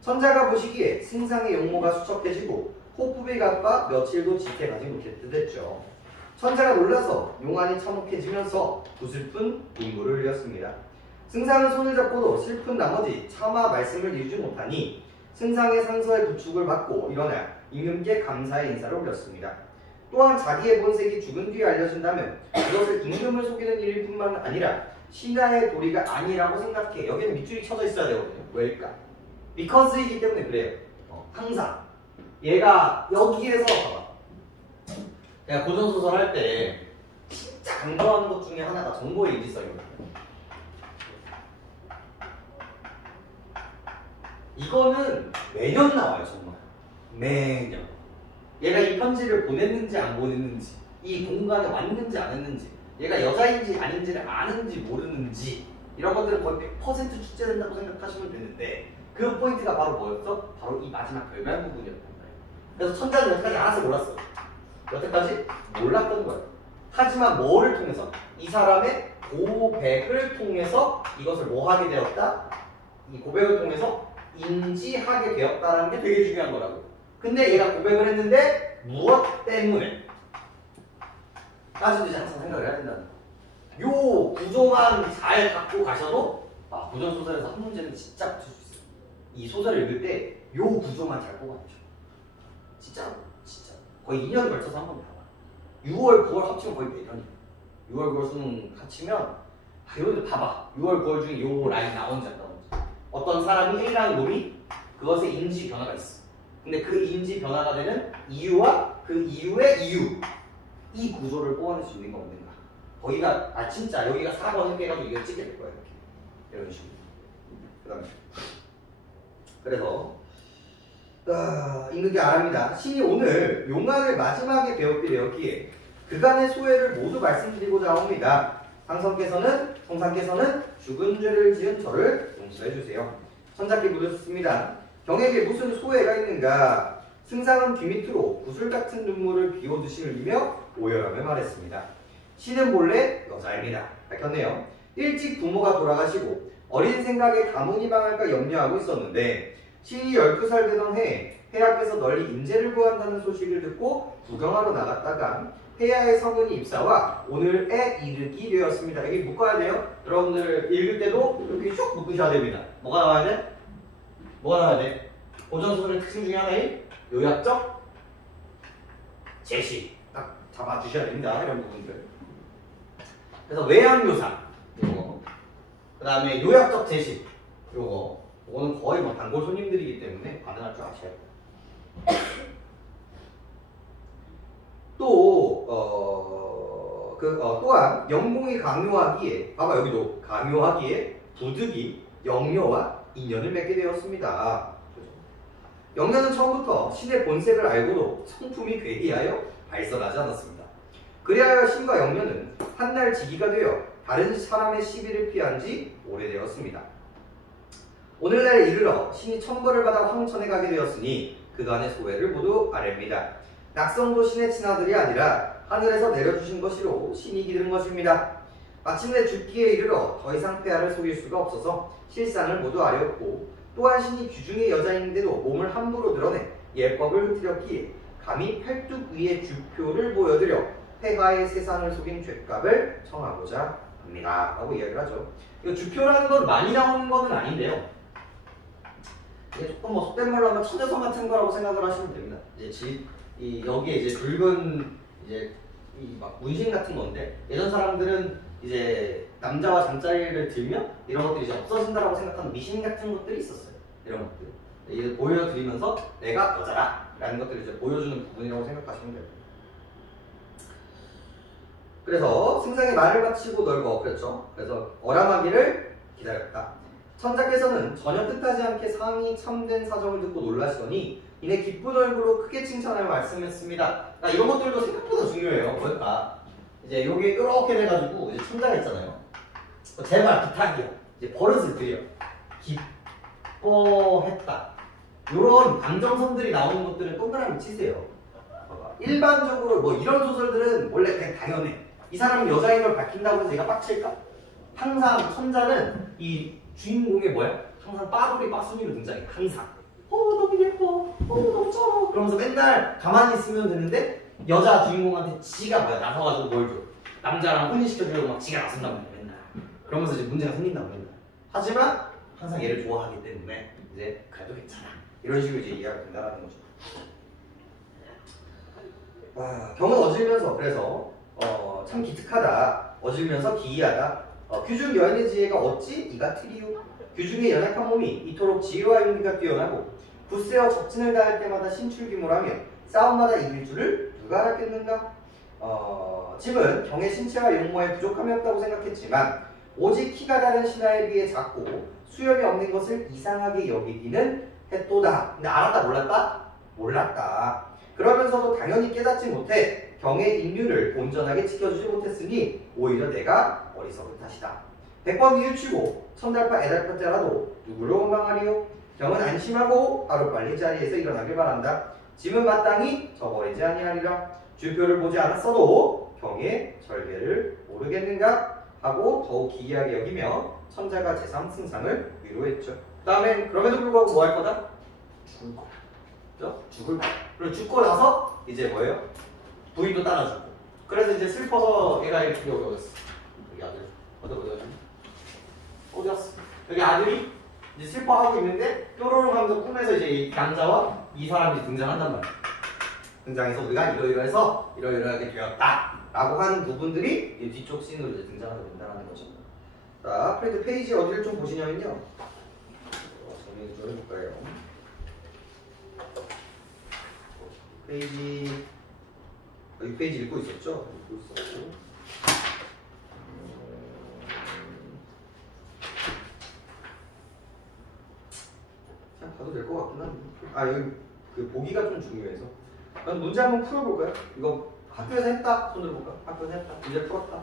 천자가 보시기에 승상의 용모가 수척해지고 호흡이 가빠 며칠도 지켜가지 못했듯 했죠. 천자가 놀라서 용안이 참혹해지면서 구슬픈 눈물을 흘렸습니다. 승상은 손을 잡고도 슬픈 나머지 차마 말씀을 이루지 못하니 승상의 상서의 부축을 받고 일어나 임금께 감사의 인사를 올렸습니다. 또한 자기의 본색이 죽은 뒤에 알려진다면 그것을 임금을 속이는 일일 뿐만 아니라 신하의 도리가 아니라고 생각해. 여기는 밑줄이 쳐져 있어야 되거든요. 왜일까? because이기 때문에 그래요. 항상 얘가 여기에서 봐봐. 내가 고전소설 할 때 진짜 강조하는 것 중에 하나가 정보의 일지성입니다. 이거는 매년 나와요. 정말 매년. 얘가 이 편지를 보냈는지 안 보냈는지, 이 공간에 왔는지 안 했는지, 얘가 여자인지 아닌지를 아는지 모르는지 이런 것들은 거의 100% 출제된다고 생각하시면 되는데 그 포인트가 바로 뭐였어? 바로 이 마지막 결말 부분이었단 말이에요. 그래서 천자는 여태까지 알아서 몰랐어. 여태까지 몰랐던 거예요. 하지만 뭐를 통해서? 이 사람의 고백을 통해서 이것을 뭐 하게 되었다? 이 고백을 통해서 인지하게 되었다는 게 되게 중요한 거라고. 근데 얘가 고백을 했는데 무엇 때문에? 까지도 이제 항상 생각을 해야 된다는 거. 요 구조만 잘 갖고 가셔도 고전 소설에서 한 문제는 진짜 맞출 수 있어요. 이 소설을 읽을 때 요 구조만 잘 뽑아내죠. 진짜 거의 2년을 걸쳐서 한번 봐봐. 6월, 9월 합치면 거의 매년이에요. 6월, 9월 수능 합치면 이런데 봐봐. 6월, 9월 중에 요 라인 나온지 안 나온지. 어떤 사람이 1이라는 놈이 그것에 인지 변화가 있어. 근데 그 인지 변화가 되는 이유와 그 이유의 이유, 이 구조를 뽑아낼 수 있는 거 없는가. 거기가 진짜 여기가 4번 이렇게 해가지고 이거 찍게 될 거야. 이렇게 이런 식으로. 그다음에 그래서 임금이 안합니다. 신이 오늘 용왕을 마지막에 배웠기에 그간의 소회를 모두 말씀드리고자 합니다. 성상께서는 죽은 죄를 지은 저를 용서해 주세요. 천자께 묻었습니다. 경에게 무슨 소회가 있는가? 승상은 귀 밑으로 구슬 같은 눈물을 비오듯이 흘리며 오열하며 말했습니다. 신은 본래 여자입니다. 밝혔네요. 일찍 부모가 돌아가시고 어린 생각에 가문이 망할까 염려하고 있었는데 신이 12살 되던 해에 폐하께서 널리 임재를 구한다는 소식을 듣고 구경하러 나갔다가 폐하의 성은이 입사와 오늘에 이르게 되었습니다. 여기 묶어야 돼요. 여러분들 읽을 때도 이렇게 쭉 묶으셔야 됩니다. 뭐가 나와야 돼? 뭐가 나와야 돼? 고전소설의 특징 중에 하나인 요약적 제시 딱 잡아주셔야 됩니다. 이런 부분들. 그래서 외양묘사 이거, 그 다음에 요약적 제시 요거는 거의 뭐 단골 손님들이기 때문에 가능할 줄 아셔야 돼요. 또한 영공이 강요하기에 봐봐 여기도 강요하기에 부득이 영녀와 인연을 맺게 되었습니다. 영녀는 처음부터 신의 본색을 알고도 성품이 괴이하여 발설하지 않았습니다. 그리하여 신과 영녀는 한날 지기가 되어 다른 사람의 시비를 피한 지 오래되었습니다. 오늘날 이르러 신이 천벌을 받아 황천에 가게 되었으니 그간의 소회를 모두 아랩니다. 낙성도 신의 친아들이 아니라 하늘에서 내려주신 것이로 신이 기른 것입니다. 마침내 죽기에 이르러 더 이상 폐하를 속일 수가 없어서 실상을 모두 아뢰었고 또한 신이 귀중의 여자인데도 몸을 함부로 드러내 예법을 흐트렸기에 감히 팔뚝 위에 주표를 보여드려 폐하의 세상을 속인 죄값을 청하고자 합니다. 라고 이야기를 하죠. 이거 주표라는 건 많이 나오는 거는 아닌데요. 이게 조금 뭐 속된 말로 하면 천여성 같은 거라고 생각을 하시면 됩니다. 이제 여기에 이제 붉은 이제 막 문신 같은 건데 예전 사람들은 이제 남자와 잠자리를 들면 이런 것들이 이제 없어진다라고 생각하는 미신 같은 것들이 있었어요. 이런 것들 이제 보여드리면서 내가 여자라 라는 것들을 이제 보여주는 부분이라고 생각하시면 돼요. 그래서 승상의 말을 마치고 널고 그랬죠. 그래서 어람하기를 기다렸다. 천자께서는 전혀 뜻하지 않게 상이 참된 사정을 듣고 놀라시더니 이내 기쁜 얼굴로 크게 칭찬하며 말씀했습니다. 이런 것들도 생각보다 중요해요. 그러니까 이제 여기 이렇게 돼가지고 이제 천자가 있잖아요. 제발 부탁이야. 이제 버릇을 들여. 기뻐했다. 이런 감정선들이 나오는 것들은 동그라미 치세요. 일반적으로 뭐 이런 소설들은 원래 그냥 당연해. 이 사람은 여자인 걸 밝힌다고 해서 얘가 빡칠까? 항상 천자는 이 주인공이 뭐야? 항상 빠돌이 빠순이로 등장해. 항상. 너무 예뻐. 너무 쩔어. 그러면서 맨날 가만히 있으면 되는데 여자 주인공한테 지가 뭐야? 나서가지고 뭘 줘? 남자랑 혼인시켜주려고 막 지가 나선단 말이야. 맨날. 그러면서 이제 문제가 생긴단 말이야. 하지만 항상 얘를 좋아하기 때문에 이제 그래도 괜찮아. 이런 식으로 이제 이해가 된다라는 거죠. 경은 어질면서 그래서 참 기특하다. 어질면서 기이하다. 규중 여인의 지혜가 어찌 이가 트리우. 규중의 연약한 몸이 이토록 지혜와 용기가 뛰어나고 굳세어 적진을 다할 때마다 신출귀몰하며 싸움마다 이길 줄을 누가 알았겠는가? 집은 경의 신체와 용모에 부족함이 없다고 생각했지만 오직 키가 다른 신하에 비해 작고 수염이 없는 것을 이상하게 여기기는 했도다. 근데 알았다 몰랐다? 몰랐다. 그러면서도 당연히 깨닫지 못해 경의 인륜을 온전하게 지켜주지 못했으니 오히려 내가 어리석은 탓이다. 100번 뉘우치고 천달파 애달파자라도 누구를 원망하리요? 경은 안심하고 하루빨리 자리에서 일어나길 바란다. 짐은 마땅히 저버리지 아니하리라. 주표를 보지 않았어도 경의 절개를 모르겠는가? 하고 더욱 기이하게 여기며 천자가 제3승상을 위로했죠. 그 다음에 그럼에도 불구하고 뭐 할 거다? 죽을 거야. 죽을 거야. 그리고 죽고 나서 이제 뭐예요? 부인도 따라주고 그래서 이제 슬퍼서 얘가 이렇게 여기 어딨어? 여기 아들. 어디 갔어? 여기 아들이 이제 슬퍼하고 있는데 뾰로롱 하면서 꿈에서 이제 이 남자와 이 사람이 등장한단 말이야. 등장해서 우리가 이러이러해서 이러이러하게 되었다 라고 하는 부분들이 이 뒤쪽 씬으로 이제 등장하게 된다는 거죠. 자, 프레드 페이지 어디를 좀 보시냐면요. 정리 좀 해볼까요? 페이지 여기 페이지 읽고 있었죠? 읽고 있었고 그냥 봐도 될 것 같긴 한데 여기 그 보기가 좀 중요해서 그럼 문제 한번 풀어볼까요? 이거 학교에서 했다? 손 들어볼까? 학교에서 했다? 문제 풀었다?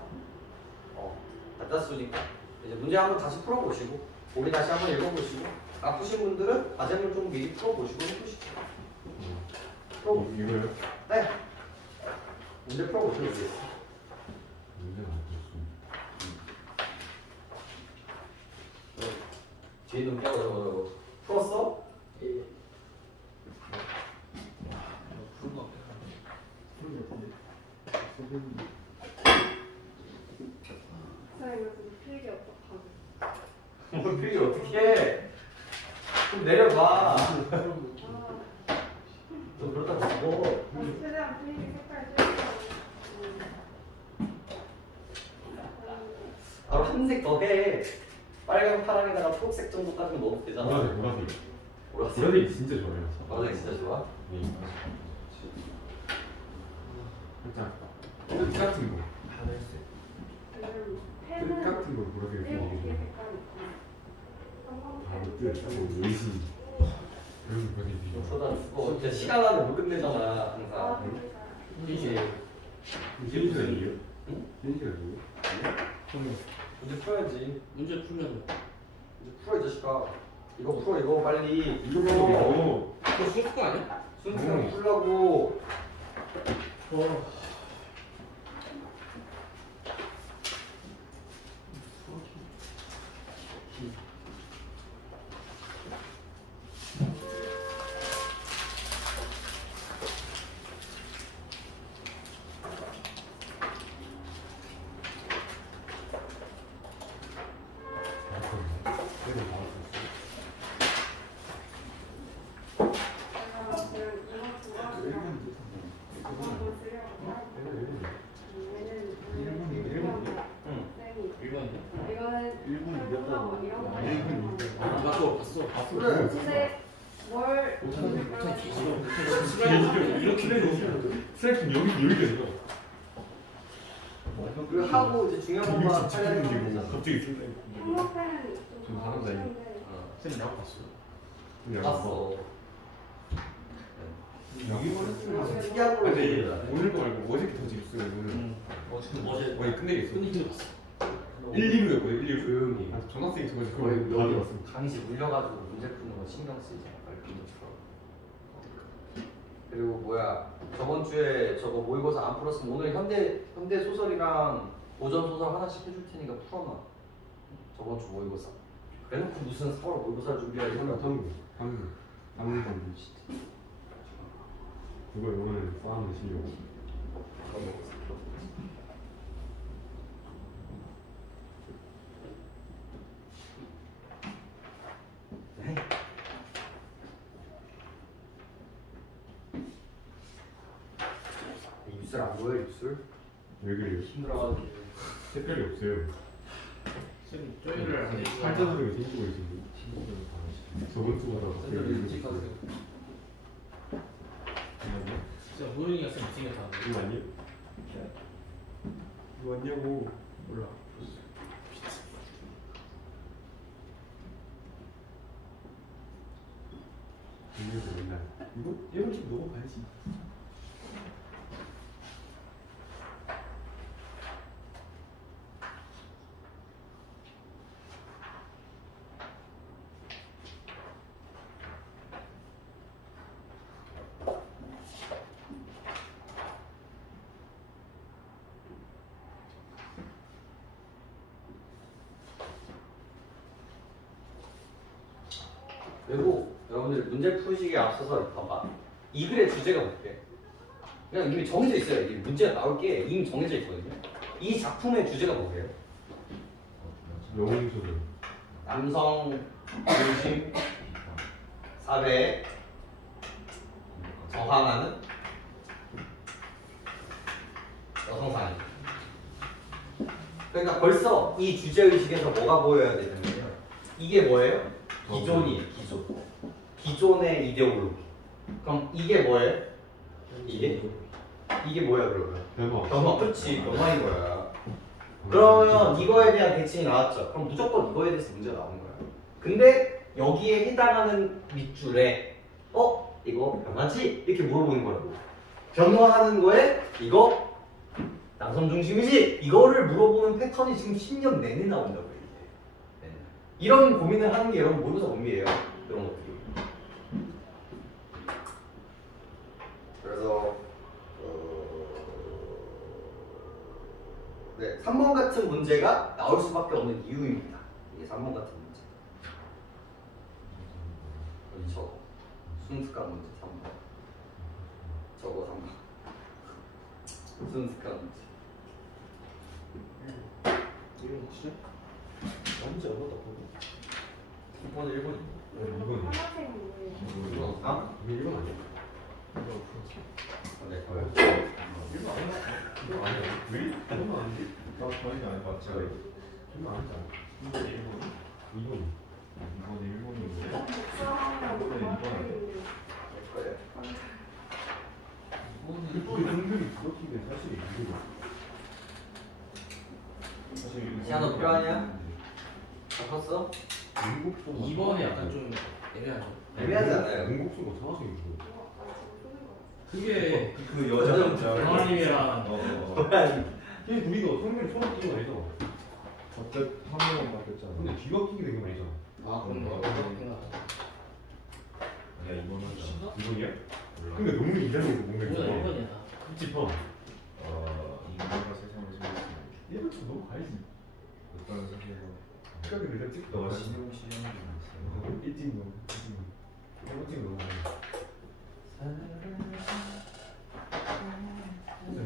갖다 쓰니까 이제 문제 한번 다시 풀어보시고 보기 다시 한번 읽어보시고 아프신 분들은 과제물 좀 미리 풀어보시고 해보시죠. 이거요? 네. 문제 풀어보시면 되겠어요. 문제가 안 뒤에 좀 껴서 풀었어? 예. 푸른 거 같아. 선생님 이거 필기 어떡하고? 뭘 필기 어떻게 해? 좀 내려봐. 너 그러다 죽어. 최대한 필기 색깔 좀. 바로 한색 더 해. 빨강, 파랑에다가 초록색 정도까지 넣어도 되잖아. 보라색 보라색 보라색. 보라색이 진짜 좋아요. 보라색 진짜 좋아? 네. 살짝 뜻 같은 거. 뜻 펜은 같은 걸 보라색으로 일곱 개 보여주고 색깔 있고. 바로 뜻, 의심 그런 보라색이 좀 좋아. 그러다 죽어. 진짜 시간 안에 못 끝내잖아, 항상. 그러니까. 이게 쉬는 시간이에요? 응? 쉬는 시간이에요? 문제 풀어야지. 문제 풀면 이제 풀어, 이 자식아. 이거 풀어, 이거 빨리. 이거 보고 그거 수업 거 아니야? 순수하게 풀라고. 맞고 봤어. 그래. 근데 뭘 스트라이크 여기가 있어. 그리고 하고 이제 중요한 것만 찾아야 되는 거잖아. 갑자기 스트라이크. 행복해는 좀 사람 나이. 쌤 나고 봤어. 봤어. 여기 특이한 걸로 근데 보여줘야 돼. 오늘 거 말고 어저께 더 재밌어요. 오늘 어제 거의 끝내겠어. 끝내기 봤어. 1, 2부였거든. 1, 2부 조용히. 전학생이 저가지고 거의 다 들었습니다. 강의실 물려가지고 문제 푸는 거 신경 쓰지. 빨리 문제 풀어. 그리고 뭐야 저번 주에 저거 모의고사 안 풀었으면 오늘 현대 소설이랑 고전 소설 하나씩 해줄 테니까 풀어놔. 저번 주 모의고사. 그래놓고 무슨 4월 모의고사를 준비하지? 방금 진짜. 그걸 오늘 싸움 내시려고. 네. 입술 안 보여 입술? 왜 그래요? 힘들어가지고. 색깔이 없어요. 쌤 쪼이를 안 해. 팔자들이 생기고 있는데. 저번 주보다 갑자기 일찍 가세요. 진짜 호영이가 쌤 못생겼다. 이거 아니에요? 이거 아니냐고. 몰라. 이거 맨날 이거 예원식 너무 봐야지. 그리고 여러분들 문제 풀이식에 앞서서 봐봐. 이 글의 주제가 뭘게? 그냥 이미 정해져 있어요. 이게 문제가 나올 게 이미 정해져 있거든요. 이 작품의 주제가 뭐예요? 영웅소를. 남성 중심 사회에 저항하는 여성상이. 그러니까 벌써 이 주제의식에서 뭐가 보여야 되냐면요. 이게 뭐예요? 기존이에요. 기존의 이데올로기. 그럼 이게 뭐예요? 이게 뭐야 그러면? 변화. 그렇지. 변화인 거야. 그러면 이거에 대한 대칭이 나왔죠. 그럼 무조건 이거에 대해서 문제가 나오는 거야. 근데 여기에 해당하는 밑줄에 이거 변화지? 이렇게 물어보는 거라고. 변화하는 거에 이거 남성 중심이지? 이거를 물어보는 패턴이 지금 10년 내내 나온다고요. 이게. 이런 고민을 하는 게 여러분 모의고사 범위예요. 이런 것들이. 그래서 네, 3번 같은 문제가 나올 수밖에 없는 이유입니다. 이게 3번 같은 문제. 여기 저거 순수한 문제 3번. 저거 3번. 순수한 문제. 이런 거 진짜? 남자 어디다 보고? 2번 1번. 이건 하나색 뭐예요? 아? 이게 이건 아니야? 네, 거요. 이건 아니야? 이건 아니야? 왜? 이건 아닌데? 나 전혀 안 봤지. 이건 아니잖아. 이번 일본. 이건 이번 일본인데. 거예요. 우리 동생이 그렇게 사실 이거 사실 시간도 필요하냐? 잡았어? 인국수가 2번에 약간 좀 애매하죠. 애매하지 않아요? 인국수가 사실 이거 그게 그 여자 병아님이랑 걔 우리가 성별이 처음 끼는 거 아니잖아. 어쨌든 한 명만 바뀌었잖아. 근데 귀가 끼게 된 건 아니잖아. 아 그런가? 아니야 이거는 이건이야? 몰라. 근데 너무 이상해서 뭔가 이거는 있잖아. 1번이야. 그치 봐. 인간과 세상을 생각했습니다. 이거 좀 너무 가야지. 어떤 세계에서 생각이 내가 찍다. 너가 신용 시험이 있어. 일찍 너무 일찍 너무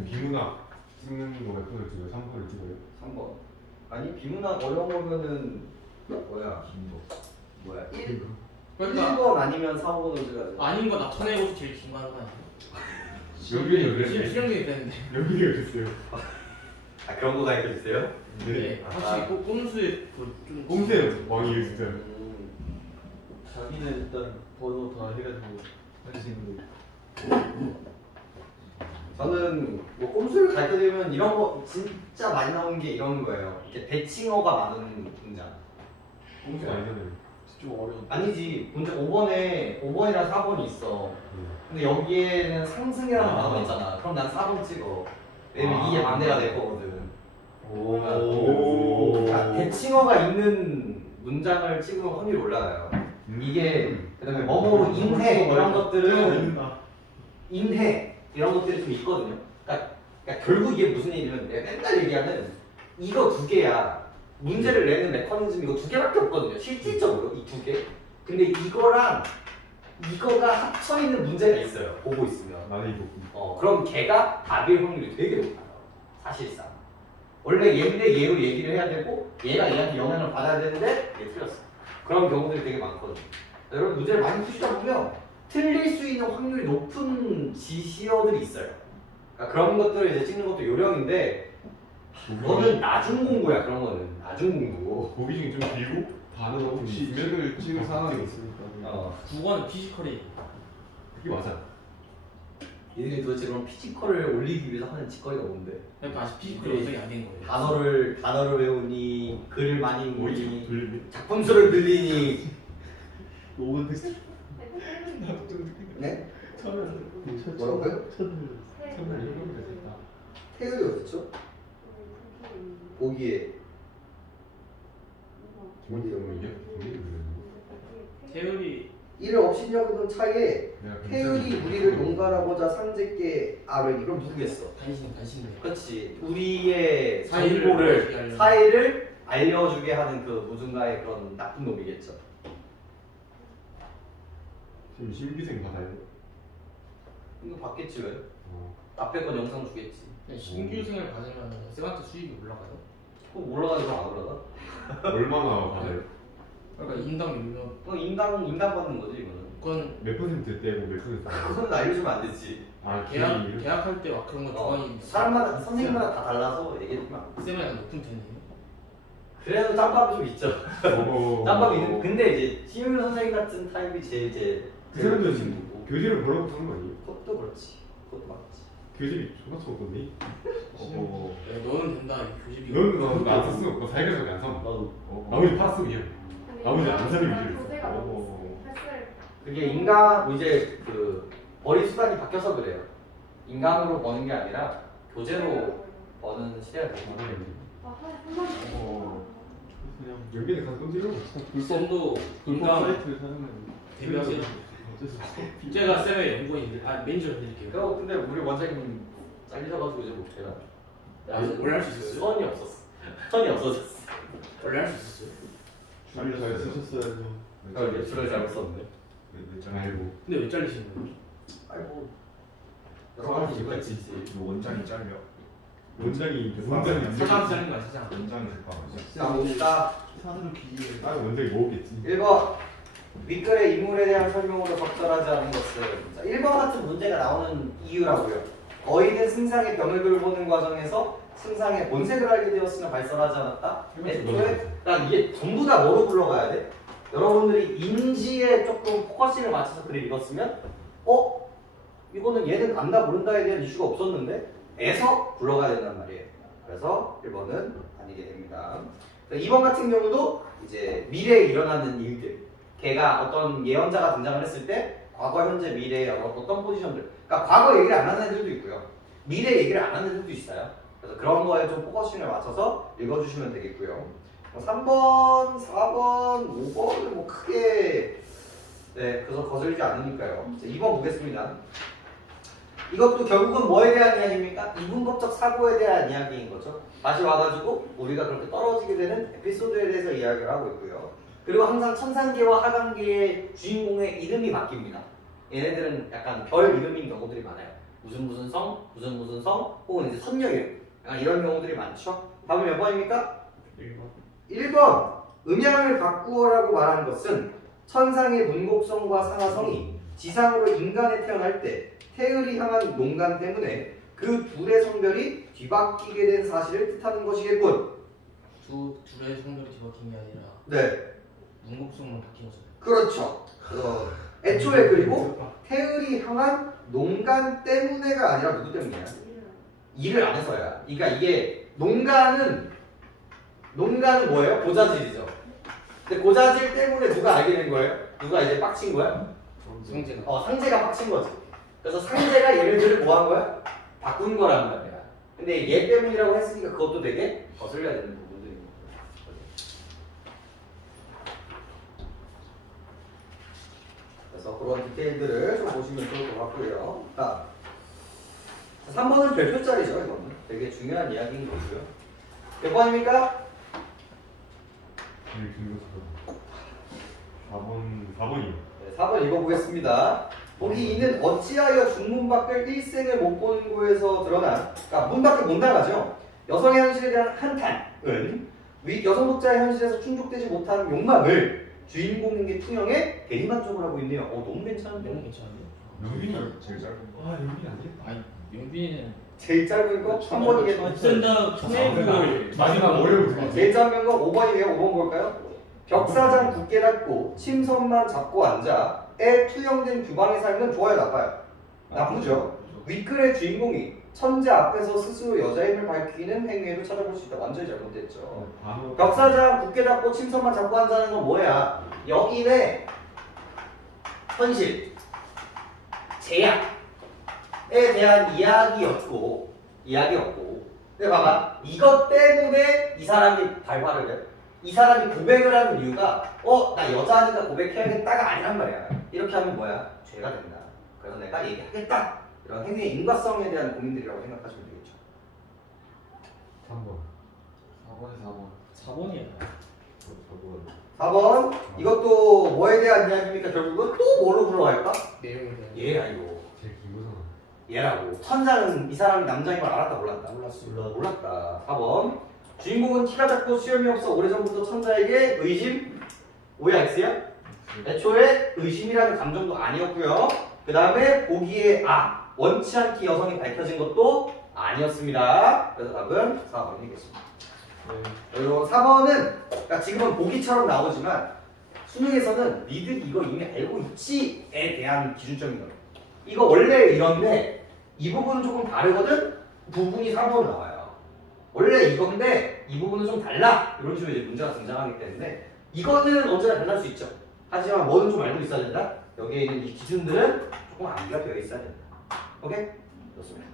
비문학 찍는 거 몇 번을 찍어요? 3번을 찍어요? 3번. 아니 비문학 어려운 거면은 뭐야? 긴거 뭐야? 1, 그러니까 1번 아니면 4번을 찍어야 돼. 아닌 거 나타내고서 제일 긴 거 하는 거 아니야? 여기는 그랬어요. 실력이 됐는데. 여기는 그랬어요. 아 그런 거 가르쳐 주세요? 네. 확실히 꼭 꼼수에 좀 꼼수의 왕이 진짜. 자기는 일단 번호 다 해가지고 할 수 있는 거. 저는 뭐 꼼수를 가르쳐드리면 이런 거 진짜 많이 나오는 게 이런 거예요. 이렇게 대칭어가 많은 문장. 꼼수 아니잖아요. 좀 어려운. 아니지. 문제 5번이랑 4번이 있어. 근데 여기에는 상승이라는 단어가 있잖아. 그럼 난 4번 찍어. 왜냐면 이게 반대가 될 거거든. 그러니까 대칭어가 있는 문장을 찍으면 확률이 올라가요. 이게 그다음에 뭐뭐로 인해 이런 것들은 인해 이런 것들이 좀 있거든요. 그러니까 결국 이게 무슨 얘기냐면 내가 맨날 얘기하는 이거 두 개야. 문제를 내는 메커니즘 이거 두 개밖에 없거든요. 실질적으로 이 두 개. 근데 이거랑 이거가 합쳐 있는 문제가 있어요. 보고 있으면. 나는 이거. 그럼 걔가 답일 확률이 되게 높아요. 사실상. 원래 얘인데 얘로 얘기를 해야 되고 얘가 얘한테 영향을 받아야 되는데 얘 틀렸어. 그런 경우들이 되게 많거든요. 여러분 문제를 많이 푸시다 보면 틀릴 수 있는 확률이 높은 지시어들이 있어요. 그러니까 그런 것들을 이제 찍는 것도 요령인데 그거는 나중 공부야. 그런 거는 나중 공부. 보기 중에 좀 길고 단어가 좀 있으면 지식을 찍을 사람이 있으니까. 9번 피지컬이 그게 맞아. 얘네들이 도대체 그런 피지컬을 올리기 위해서 하는 짓거리가 뭔데? 그러니까 다시 피지컬이 연상이 안 된 거예요. 단어를 외우니 글을 많이 뭐 보니 작품 수를 늘리니. 오은 텍스트. 네? 처음에 뭐라고요? 처음에 읽으면 되겠다. 태율이 어딨죠? 보기에 김원기 형님이요? 태율이 이를 업신여기던 차에 내가 태율이 우리를 농간하고자 상제께 아를 이걸 누구겠어? 단신이에요. 그렇지. 우리의 사이를 정보를 알려주게 하려는. 사이를 알려주게 하는 그 누군가의 그런 나쁜 놈이겠죠. 지금 신비생 받아요? 이거 받겠지 왜? 앞에 건 영상 주겠지. 신규생을 받으면 쌤한테 수익이 올라가요? 그럼 올라가지고 안 올라가? 얼마나 받아요? 그러니까 인당 몇명 그거 인당 받는 거지 이거는. 그건 몇 퍼센트 떼고 몇 퍼센트? 그건 알려주면 안 되지. 아 계약할 때 막 그런 거 조건이 사람마다 선생님마다 다 달라서 얘기해주면 안 돼. 쌤은 약간 높은 편이에요? 그래도 짬밥이 좀 있죠. 어. 짬밥이 있는. 근데 이제 심유 선생님 같은 타입이 제일 그 사람들은 거고. 지금 교재를 보라고 하는 거 아니에요? 그것도 그렇지. 그것도 맞지. 교재비 존나 적었던데? 야, 너는 된다 이 교집이 너는 나안 샀어. 너 사이가족이 안 사. 나도. 나머지 팔았어 그냥. 나머지 안 사는 위주로 교재가 있어. 너무 햇살. 그게 인간 이제 그 벌이 수단이 바뀌어서 그래요. 인간으로 버는 게 아니라 교재로 버는 시대가 되는 거예요. 아, 한 마리. 그냥 연기는 가서 던지려. 쌤도 불법 인강 사이트를 사는 건 대비하세요. 어쩔 수 없어. 제가 쌤의 연구원 매니저를 해드릴게요. 그거 근데 우리 원장님 잘리셔가지고 이제 못해라. 원래 할 수 있었어요? 선이 없었어. 선이 없어졌어. 원래 할 수 있었어요? 줄을 잘 쓰셨어야죠. 그러니까 예술을 잘못 썼는데. 알고. 근데 왜 잘리시는 거예요? 아이고 여러 가지 이유가 있지. 원장이 잘려. 원장이 사장 잘린 거야 사장. 원장이 될까 자 봅시다. 산으로 기기를. 다른 원장이 먹었겠지. 1번 윗글의 인물에 대한 설명으로 적절하지 않은 것은. 자, 1번 같은 문제가 나오는 이유라고요. 어이는 승상의 병을 돌보는 과정에서 승상의 본색을 알게 되었으나 발설하지 않았다. 애초에 그러니까 이게 전부 다 뭐로 굴러가야 돼? 여러분들이 인지에 조금 포커싱을 맞춰서 글을 읽었으면 이거는 얘는 안다 모른다에 대한 이슈가 없었는데 에서 굴러가야 된단 말이에요. 그래서 1번은 아니게 됩니다. 2번 같은 경우도 이제 미래에 일어나는 일들, 걔가 어떤 예언자가 등장을 했을 때 과거, 현재, 미래의 어떤 포지션들, 그러니까 과거 얘기를 안 하는 애들도 있고요, 미래 얘기를 안 하는 애들도 있어요. 그래서 그런 거에 좀 포커싱을 맞춰서 읽어주시면 되겠고요. 3번, 4번, 5번은 뭐 크게 그래서 거슬리지 않으니까요. 2번 보겠습니다. 이것도 결국은 뭐에 대한 이야기입니까? 이분법적 사고에 대한 이야기인 거죠. 다시 와가지고 우리가 그렇게 떨어지게 되는 에피소드에 대해서 이야기를 하고 있고요. 그리고 항상 천상계와 하강계의 주인공의 이름이 바뀝니다. 얘네들은 약간 별 이름인 경우들이 많아요. 무슨 성, 무슨 성, 혹은 이제 선녀 이름, 약간 이런 경우들이 많죠. 답은 몇 번입니까? 1번. 음양을 바꾸어라고 말하는 것은 천상의 문곡성과 상하성이 지상으로 인간에 태어날 때 태을이 향한 농간 때문에 그 둘의 성별이 뒤바뀌게 된 사실을 뜻하는 것이겠군. 둘의 성별이 뒤바뀐 게 아니라 네, 문곡성만 바뀐 거잖아요. 그렇죠. 애초에 그리고 태을이 향한 농간 때문에가 아니라 누구 때문이야? 일을 안 해서야. 그러니까 이게 농간은 뭐예요? 고자질이죠. 근데 고자질 때문에 누가 알게 된 거예요? 누가 이제 빡친 거야? 상제가. 상제가 빡친 거지. 그래서 상제가 얘네들을 뭐 한 거야? 바꾼 거란 말이야. 근데 얘 때문이라고 했으니까 그것도 되게 거슬려야 되는 부분들인 거예요. 그래서 그런 디테일들을 좀 보시면 좋을 것 같고요. 자, 3번은 별표짜리죠. 이거는 되게 중요한 이야기인 거고요. 몇 번입니까? 4번이요. 네, 4번 읽어보겠습니다. 보기 이는 어찌하여 중문 밖을 일생을 못 보는 곳에서 드러난, 그러니까 문 밖에 못 나가죠. 여성의 현실에 대한 한탄은 여성 독자의 현실에서 충족되지 못한 욕망을 주인공에게 투영해 대리만족을 하고 있네요. 너무 괜찮은데? 너무 괜찮은데요? 영빈이 제일 짧은 거. 영빈이 아니겠다. 아니 연빈이는 제일 짧은 거 3번이겠죠. 없앤다 청해부를 마지막 어려운 제일 짧은 거 5번이에요. 5번 볼까요? 벽사장 굳게 닫고 침선만 잡고 앉아 에 투영된 규방의 삶은 좋아요, 나빠요? 나쁘죠. 윗글의 주인공이 천재 앞에서 스스로 여자임을 밝히는 행위에도 찾아볼 수 있다. 완전히 잘못됐죠. 벽사장 굳게 닫고 침선만 잡고 앉아는 건 뭐야? 여기는 현실, 제약에 대한 이야기였고. 근데 봐봐, 이것 때문에 이 사람이 발발을 해. 이 사람이 고백을 하는 이유가 나 여자니까 고백해야겠다가 아니란 말이야. 이렇게 하면 뭐야? 죄가 된다. 그래서 내가 얘기하겠다. 이런 행위의 인과성에 대한 고민들이라고 생각하시면 되겠죠. 3번. 4번이에요. 4번. 이것도 뭐에 대한 이야기입니까? 결국은 또 뭐로 굴러갈까? 내용에 대한. 예, 아이고. 제일 긴 거잖아. 얘라고. 천자는 이 사람이 남자인 걸 알았다 몰랐다? 몰랐다. 4번. 주인공은 키가 작고 수염이 없어 오래전부터 천자에게 의심 O야 X야? 애초에 의심이라는 감정도 아니었고요. 그 다음에 보기에 원치 않기 여성이 밝혀진 것도 아니었습니다. 그래서 답은 4번이겠습니다. 그리고 4번은 그러니까 지금은 보기처럼 나오지만 수능에서는 니들이 이거 이미 알고 있지에 대한 기준점인 거예요. 이거 원래 이런데 이 부분은 조금 다르거든? 부분이 4번으로 나와요. 원래 이건데 이 부분은 좀 달라. 이런 식으로 이제 문제가 등장하기 때문에 이거는 언제나 달라할 수 있죠. 하지만 뭐는 좀 알고 있어야 된다. 여기에 있는 이 기준들은 조금 암기가 되어 있어야 된다. 오케이? 좋습니다.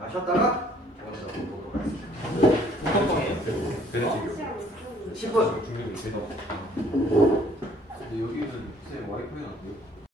마셨다가 두 번째로 보도록 하겠습니다. 그래 지금 10분. 중립이 되죠.